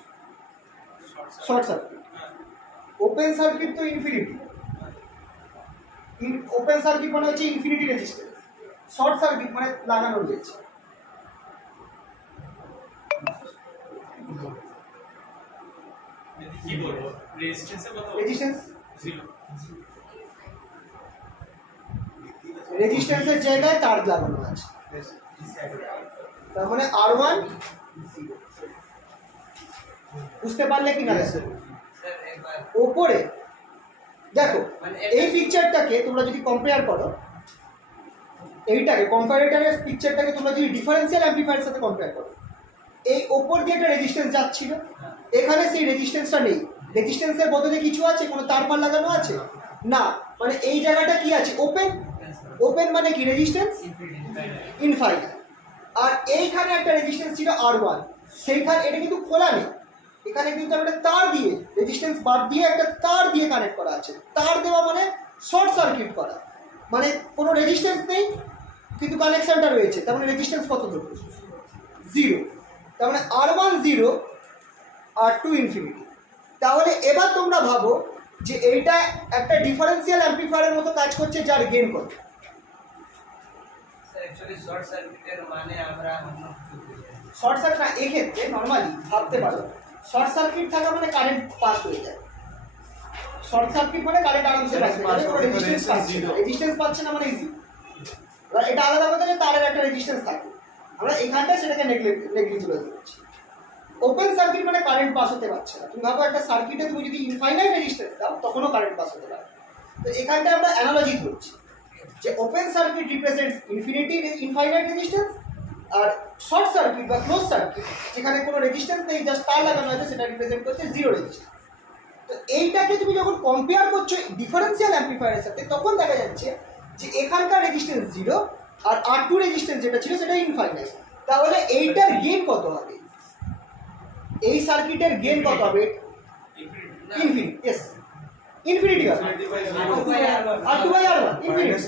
শর্ট সার্কিট। ওপেন সার্কিট তো ইনফিনিটি, ওপেন সার্কিট মানে হচ্ছে ইনফিনিটি রেজিস্ট্যান্স, শর্ট সার্কিট মানে লাগানো রয়েছে। কি বলবো রেজিস্ট্যান্সের কথা রেজিস্ট্যান্স জিরো রেজিস্ট্যান্সের জায়গায় তার লাগানো আছে, তার মানে R1 বুঝতে পারলে কি না? স্যার একবার ওপরে দেখো মানে এই পিকচারটাকে তোমরা যদি কম্পেয়ার করো, এইটাকে কম্পারেটরের পিকচারটাকে তোমরা যদি ডিফারেন্সিয়াল অ্যাম্পলিফায়ারের সাথে কম্পেয়ার করো, এই ওপর দিয়ে একটা রেজিস্ট্যান্স যাচ্ছিল, এখানে সেই রেজিস্ট্যান্সটা নেই। রেজিস্ট্যান্সের বদলে কিছু আছে, কোনো তারমার লাগানো আছে না, মানে এই জায়গাটা কি আছে? ওপেন। ওপেন মানে কি? Resistance infinite. আর এইখানে একটা রেজিস্ট্যান্স ছিল R1, সেইখানে এটা কিন্তু খোলা নেই, এখানে কিন্তু একটা তার দিয়ে রেজিস্ট্যান্স বাদ দিয়ে একটা তার দিয়ে কানেক্ট করা আছে। তার দেওয়া মানে শর্ট সার্কিট করা, মানে কোনো রেজিস্ট্যান্স নেই কিন্তু কানেকশনটা রয়েছে, তার মানে রেজিস্ট্যান্স কত ধরবে? জিরো। তার মানে R1 জিরো, R2 ইনফিনিটি। তাহলে এবার তোমরা ভাবো যে এইটা একটা ডিফারেন্সিয়াল অ্যাম্পলিফায়ারের মতো কাজ করছে, যার গেইন কত? স্যার অ্যাকচুয়ালি শর্ট সার্কিটের মানে আমরা অন্য কিছু বুঝি। শর্ট সার্কিট না, এক্ষেত্রে নর্মালি ভাবতে পারো শর্ট সার্কিট থাকা মানে কারেন্ট পাস হয়ে যায়। শর্ট সার্কিট মানে কারেন্ট আরামসে পাস হয়ে যায়, কোনো রেজিস্ট্যান্স পাচ্ছে না, রেজিস্ট্যান্স পাচ্ছে না মানে ইজি। এবার এটা আলাদা কথা যে তারের একটা রেজিস্ট্যান্স থাকে, আমরা এখানটায় সেটাকে নেগলিজিবল করছি। ওপেন সার্কিট মানে কারেন্ট পাস হতে পারছে না। তুমি ভাবো একটা সার্কিটে তুমি যদি ইনফাইনাইট রেজিস্ট্যান্স দাও তখনও কারেন্ট পাস হতে পারে। তো এখানটায় আমরা অ্যানালজি ধরছি যে open circuit represents infinity infinite resistance, আর শর্ট সার্কিট বা ক্লোজ সার্কিট যেখানে কোনো রেজিস্ট্যান্স নেই, জাস্ট তার লাগানো আছে, সেটা রিপ্রেজেন্ট করছে জিরো রেজিস্ট্যান্স। তো এইটাকে তুমি যখন কম্পেয়ার করছো ডিফারেন্সিয়াল অ্যাম্পলিফায়ারের সাথে, তখন দেখা যাচ্ছে যে এখানকার রেজিস্ট্যান্স জিরো আর R2 রেজিস্ট্যান্স যেটা ছিল সেটা ইনফাইনাইট। তাহলে এইটার গেইন কত হবে? এই সার্কিটের গেইন কত হবে? ইনফিনিটি। ইয়েস, ইনফিনিটি হবে। R2 by R1 infinity.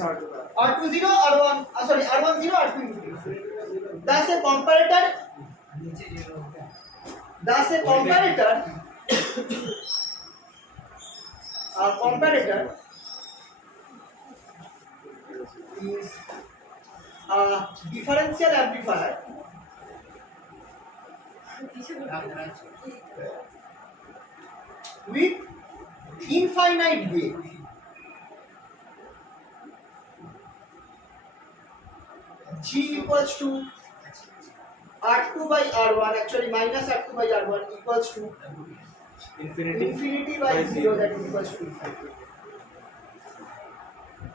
R2 0 R1 sorry R1 0 R2 infinity. Thus a comparator নিচে জিরো হবে। comparator is a differential amplifier with infinite gain. G equals to R2 by R1 actually minus R2 by R1 equals to infinity by 0 that is equals to infinity.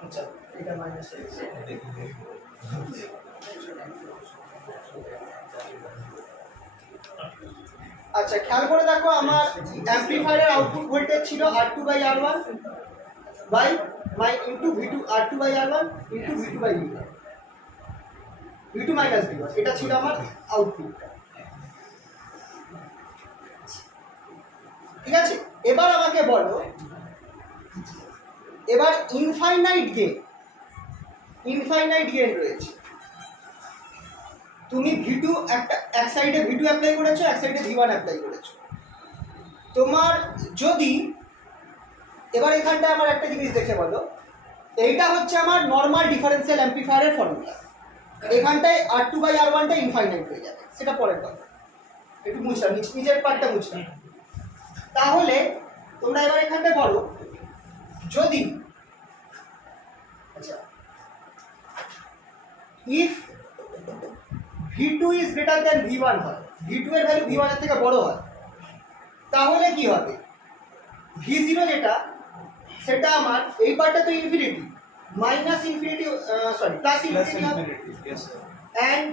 আচ্ছা এটা মাইনাস আচ্ছা খেয়াল করে দেখো আমার অ্যাম্পলিফায়ারের আউটপুট ভোল্টেজ ছিল R2 by R1 by my into V2 R2 by R1 into V2 by V1 V2 minus V1 এটা ছিল আমার আউটপুট। ঠিক আছে, এবার আমাকে বলো এবার ইনফাইনাইট গেইন রয়েছে। তুমি V2 এক সাইডে V2 অ্যাপ্লাই করেছো, এক সাইডে V1 অ্যাপ্লাই করেছো। তোমার যদি এবার এখানটা আমার একটা জিনিস দেখে বলো, এইটা হচ্ছে আমার নর্মাল ডিফারেন্সিয়াল অ্যাম্পলিফায়ারের ফর্মুলা। এখানটায় R2 by R1টা ইনফাইনাইট হয়ে যাবে, সেটা পরের কথা। একটু মুছলাম, নিচের পার্টটা মুছলাম। তাহলে তোমরা এবার এখানটায় বলো যদি আচ্ছা if V2 is greater than V1 হয়, V2 এর ভ্যালু V1 এর থেকে বড় হয়, তাহলে কি হবে? V0 যেটা সেটা আমার এই পার্টটা তো infinity, minus infinity sorry plus infinity হবে। অ্যান্ড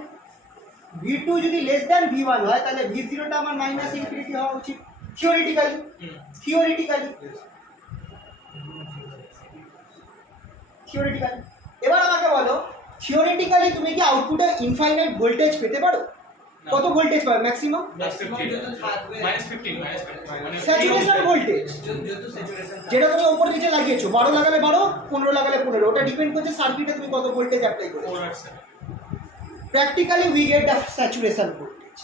V2 যদি লেস দ্যান V1 হয় তাহলে V0টা আমার মাইনাস ইনফিনিটি হওয়া উচিত থিওরিটিক্যালি। এবার আমাকে বলো থিওরিটিক্যালি তুমি কি আউটপুটে ইনফাইনাইট ভোল্টেজ পেতে পারো? কত ভোল্টেজ পাবে ম্যাক্সিমাম? স্যাচুরেশন ভোল্টেজ যেটা তুমি উপর নিচে লাগিয়েছো, 12 লাগালে 12, 15 লাগালে 15, ওটা ডিপেন্ড করছে সার্কিটে তুমি কত ভোল্টেজ অ্যাপ্লাই করেছো। Practically we get the saturation voltage.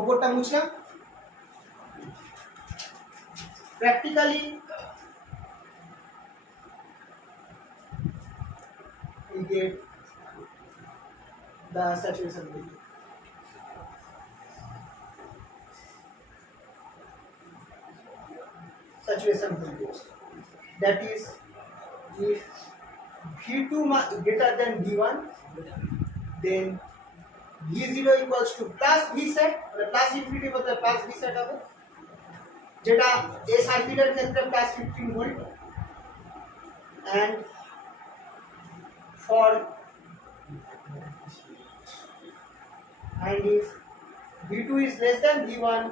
উপরটা মুছলাম। Practically, we get the saturation voltage. That is, if V2 greater than V1, then V0 equals to plus Vset, plus infinity বলতে plus Vset হবে, যেটা এই সার্কিটের ক্ষেত্রে plus 15 volt. And for and if V2 is less than V1,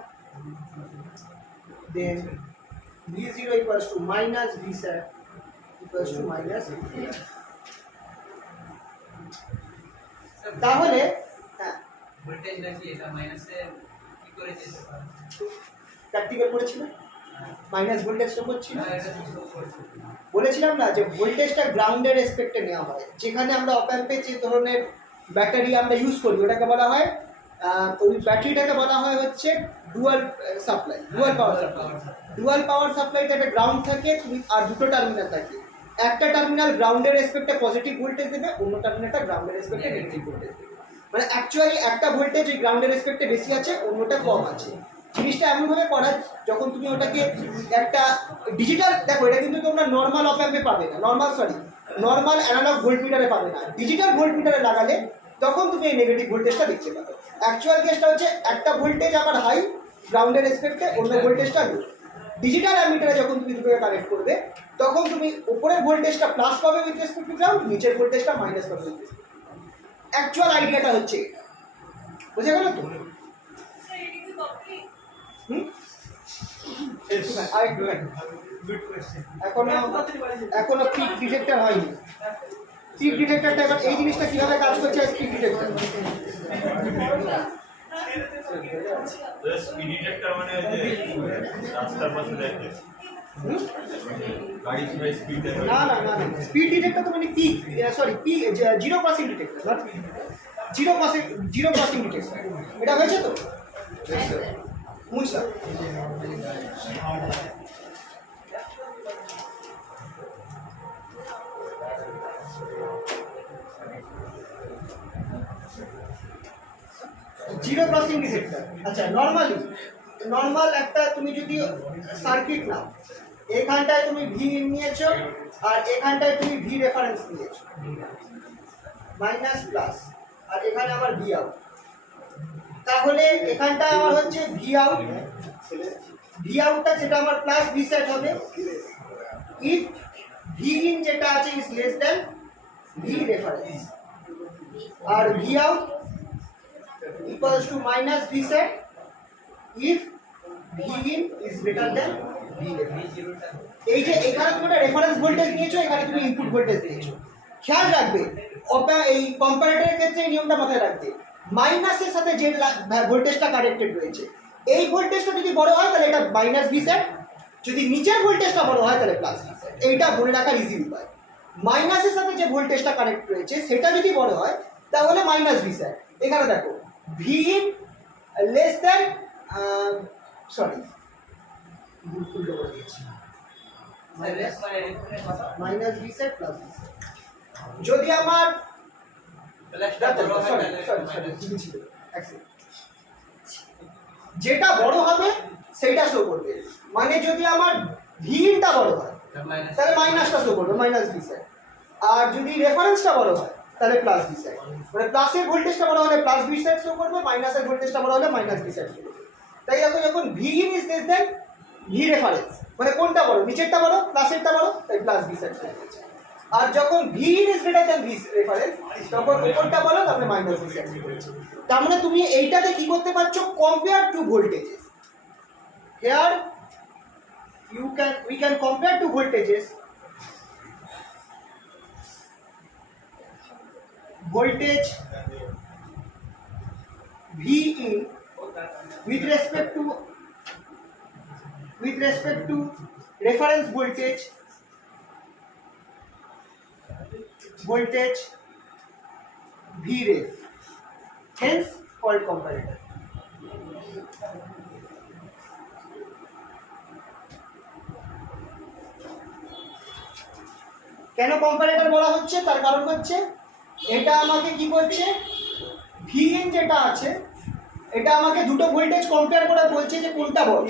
then V0 equals to minus Vset equals to minus 15. তাহলে হ্যাঁ ভোল্টেজটা কি এটা মাইনাসে কি করে যেতে পারে? প্র্যাকটিক্যাল পড়েছিল মাইনাস ভোল্টেজ তো করছিল, এটা তো করছে। বলেছিলাম না যে ভোল্টেজটা গ্রাউন্ডের রেসপেক্টে নেওয়া হয়। যেখানে আমরা অপ অ্যাম্পে যে ধরনের ব্যাটারি আমরা ইউজ করি ওটাকে বলা হয় ওই ব্যাটারিটাকে বলা হয় হচ্ছে ডুয়াল পাওয়ার সাপ্লাইতে একটা গ্রাউন্ড থাকে আর দুটো টার্মিনাল থাকে। একটা টার্মিনাল গ্রাউন্ডের রেসপেক্টে পজিটিভ ভোল্টেজ দেবে, অন্য টার্মিনালটা গ্রাউন্ডের রেসপেক্টে নেগেটিভ ভোল্টেজ দেবে। মানে অ্যাকচুয়ালি একটা ভোল্টেজ ওই গ্রাউন্ডের রেসপেক্টে বেশি আছে, অন্যটা কম আছে। জিনিসটা এমনভাবে করা যখন তুমি ওটাকে একটা ডিজিটাল দেখো, এটা কিন্তু তোমরা নর্মাল অপ অ্যাম্পে পাবে না, নর্মাল অ্যানালগ ভোল্টমিটারে পাবে না। ডিজিটাল ভোল্টমিটারে লাগালে তখন তুমি এই নেগেটিভ ভোল্টেজটা দেখতে পাবে। অ্যাকচুয়াল কেসটা হচ্ছে একটা ভোল্টেজ আমার হাই গ্রাউন্ডের রেসপেক্টে, অন্য ভোল্টেজটা লো। ডিজিটাল অ্যামিটারে যখন তুমি দুটোকে কানেক্ট করবে তখন তুমি উপরের ভোল্টেজটা প্লাস পাবে উইথ রেসপেক্ট টু গ্রাউন্ড, নিচের ভোল্টেজটা মাইনাস পাবে উইথ রেসপেক্ট। অ্যাকচুয়াল আইডিয়াটা হচ্ছে এটা, বুঝে গেল তো? এখনো পিক ডিটেক্টর হয়নি। পিক ডিটেক্টরটা এবার এই জিনিসটা কিভাবে কাজ করছে পিক ডিটেক্টর। স্পিড ডিটেক্টর মানে যে রাস্তার পাশে দেখে গাড়ি চলে স্পিড দেখে না স্পিড ডিটেক্টর তো মানে peak peak zero crossing detector, not zero crossing detector. এটা হয়েছে তো মুছলাম। Zero crossing detector. আচ্ছা নর্মাল একটা তুমি যদি সার্কিট নাও, এখানটায় তুমি ভি ইন নিয়েছো আর এখানটায় তুমি ভি রেফারেন্স নিয়েছো, মাইনাস প্লাস, আর এখানে আমার ভি আউট। তাহলে এখানটায় আমার হচ্ছে ভি আউট, ভি আউটটা যেটা আমার প্লাস ভি সেট হবে ইফ ভি ইন যেটা আছে is less than V reference, আর V out equals to minus V set if V in is greater than V reference. এই যে এখানে তুমি একটা রেফারেন্স ভোল্টেজ নিয়েছো, এখানে তুমি ইনপুট ভোল্টেজ দিয়েছো। খেয়াল রাখবে এই কম্পারেটরের ক্ষেত্রে এই নিয়মটা মাথায় রাখবে, মাইনাসের সাথে যে ভোল্টেজটা কানেক্টেড রয়েছে এই ভোল্টেজটা যদি বড় হয় তাহলে এটা মাইনাস ভি সেট, যদি নিচের ভোল্টেজটা বড় হয় তাহলে প্লাস ভি সেট। এইটা মনে রাখার ইজি উপায়। মাইনাসের সাথে যে ভোল্টেজটা কানেক্ট রয়েছে সেটা যদি বড় হয় তাহলে মাইনাস ভি সেট। এখানে দেখো V in less than, sorry উল্টো করে দিয়েছি, minus V sat plus V set. যদি আমার যেটা বড় হবে সেইটা শো করবে, মানে যদি আমার ভিটা বড় হয় তাহলে মাইনাসটা শো করবে, মাইনাস ভি সেট, আর যদি রেফারেন্সটা বড় হয় তাহলে প্লাস ভি সেট। মানে প্লাসের ভোল্টেজটা বড় হলে প্লাস ভি সেট শো করবে, মাইনাসের ভোল্টেজটা বড় হলে মাইনাস ভি সেট শো করবে। তাই দেখো যখন V in is less than V reference, মানে কোনটা বড়, নিচেরটা বড় প্লাসেরটা বড়, তাই প্লাস ভি সেট শো করছে। আর যখন V in is greater than V reference তখন কোনটা বলো তাহলে মাইনাস ভি সেট শো করছে। তার মানে তুমি এইটাতে কি করতে পারছো, compare to voltages. Here we can compare two voltages, voltage V in with respect to reference voltage V ref, hence called comparator. কেন কম্পারেটর বলা হচ্ছে, তার কারণ হচ্ছে এটা আমাকে কি করছে, ভি ইন যেটা আছে এটা আমাকে দুটো ভোল্টেজ কম্পেয়ার করে বলছে যে কোনটা বড়।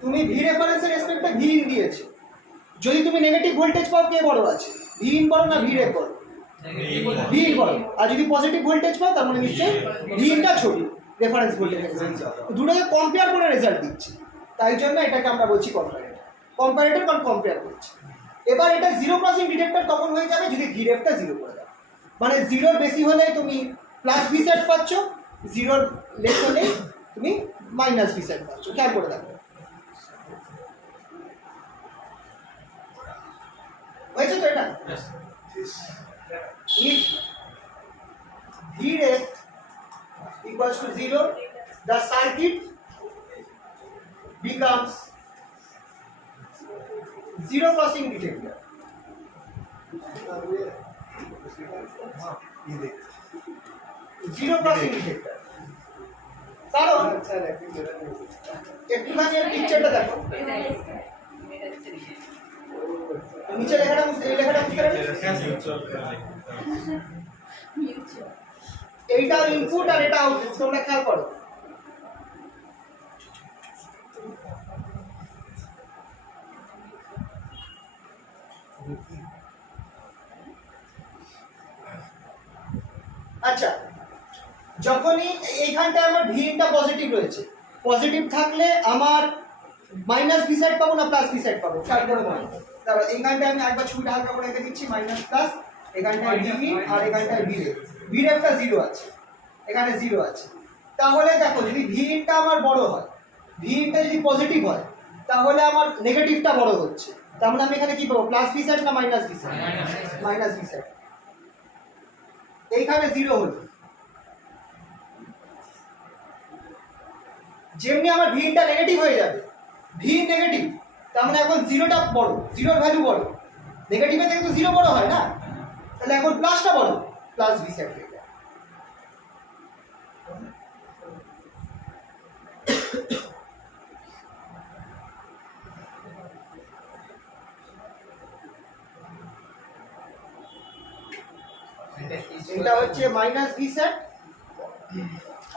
তুমি ভি রেফারেন্সের রেসপেক্টে ভি ইন দিয়েছো, যদি তুমি নেগেটিভ ভোল্টেজ পাও কে বড় আছে, ভি ইন বড় না ভি রেফ বড়, ভি ইন বড়। আর যদি পজিটিভ ভোল্টেজ পাও তার মানে নিশ্চয়ই ভি ইনটা ছোট রেফারেন্স ভোল্টেজ, দুটোকে কম্পেয়ার করে রেজাল্ট দিচ্ছে, তাই জন্য এটাকে আমরা বলছি কম্পারেটর। কম্পারেটর কারণ কম্পেয়ার করছে। এবার এটা জিরো ক্রসিং ডিটেক্টর তখন হয়ে যাবে যদি ভি রেফটা জিরো করে দাও, মানে জিরোর বেশি হলেই তুমি প্লাস ভি সেট পাচ্ছ, জিরোর লেস হলেই তুমি মাইনাস ভি সেট পাচ্ছ। খেয়াল করে দেখো হয়েছে তো এটা। If V ref equals to 0, the circuit becomes zero crossing detector. Zero crossing detector. কারণ একটুখানি এর পিকচারটা দেখো, নিচে লেখাটা এই লেখাটা বুঝতে পারবে, এইটা ইনপুট আর এটা আউটপুট, তোমরা খেয়াল করো। আচ্ছা, যখনই এইখানটায় আমার ভিটা পজিটিভ রয়েছে, পজিটিভ থাকলে আমার মাইনাস ভি সাইড পাবো না প্লাস ভি সাইড পাবো, খেয়াল করে বলো। তারপর এইখানটায় আমি একবার ছবিটা হালকা করে রেখে দিচ্ছি, মাইনাস প্লাস, এখানটায় ভি আর এখানটায় ভি রেফ, ভি রেফটা জিরো আছে, এখানে জিরো আছে। তাহলে দেখো যদি ভি ইনটা আমার বড় হয়, ভি ইনটা যদি পজিটিভ হয় তাহলে আমার নেগেটিভটা বড় হচ্ছে, তার মানে আমি এখানে কি পাবো, প্লাস ভি সাইড না minus V side, minus V side. এইখানে জিরো হলো, যেমনি আমার ভি ইনটা নেগেটিভ হয়ে যাবে, ভি নেগেটিভ তার মানে এখন জিরোটা বড়, জিরোর ভ্যালু বড়, নেগেটিভের থেকে তো জিরো বড় হয় না, তাহলে এখন প্লাসটা বড়, প্লাস ভি সেট হয়ে যায়। এটা হচ্ছে মাইনাস ভি সেট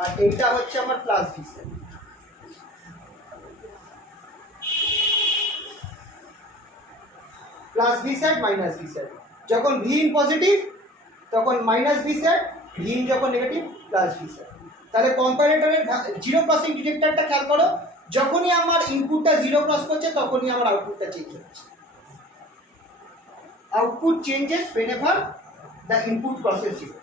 আর এইটা হচ্ছে আমার plus V sat. Plus V sat minus V sat. যখন ভি ইন পজিটিভ তখন minus V sat, V in যখন নেগেটিভ প্লাস ভি স্যাট। তাহলে কম্পারেটরের জিরো ক্রসিং ডিটেক্টরটা খেয়াল করো, যখনই আমার ইনপুটটা জিরো ক্রস করছে তখনই আমার আউটপুটটা চেঞ্জ হচ্ছে। Output changes whenever the input crosses zero.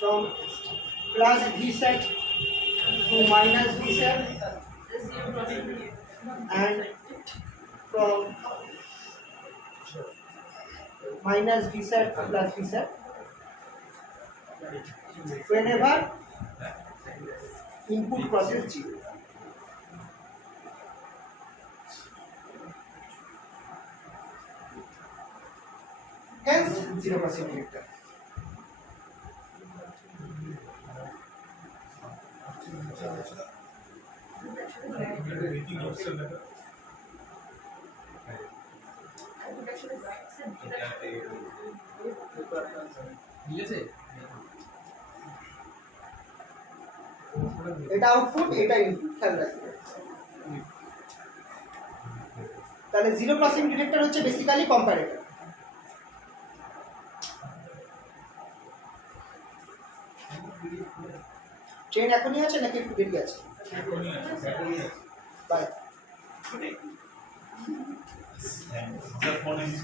From plus V set to minus V set and from minus V set to plus V set whenever input crosses zero. Hence zero crossing detector. এটা আউটপুট, এটা ইনপুট, খেয়াল রাখবে। তাহলে জিরো ক্রসিং ডিটেক্টর হচ্ছে বেসিক্যালি কম্পারেটর। ট্রেন এখনই আছে নাকি একটু দেরি আছে? বাই। The phone is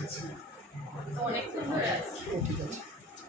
অনেকক্ষণ ধরে আছে। ঠিক আছে।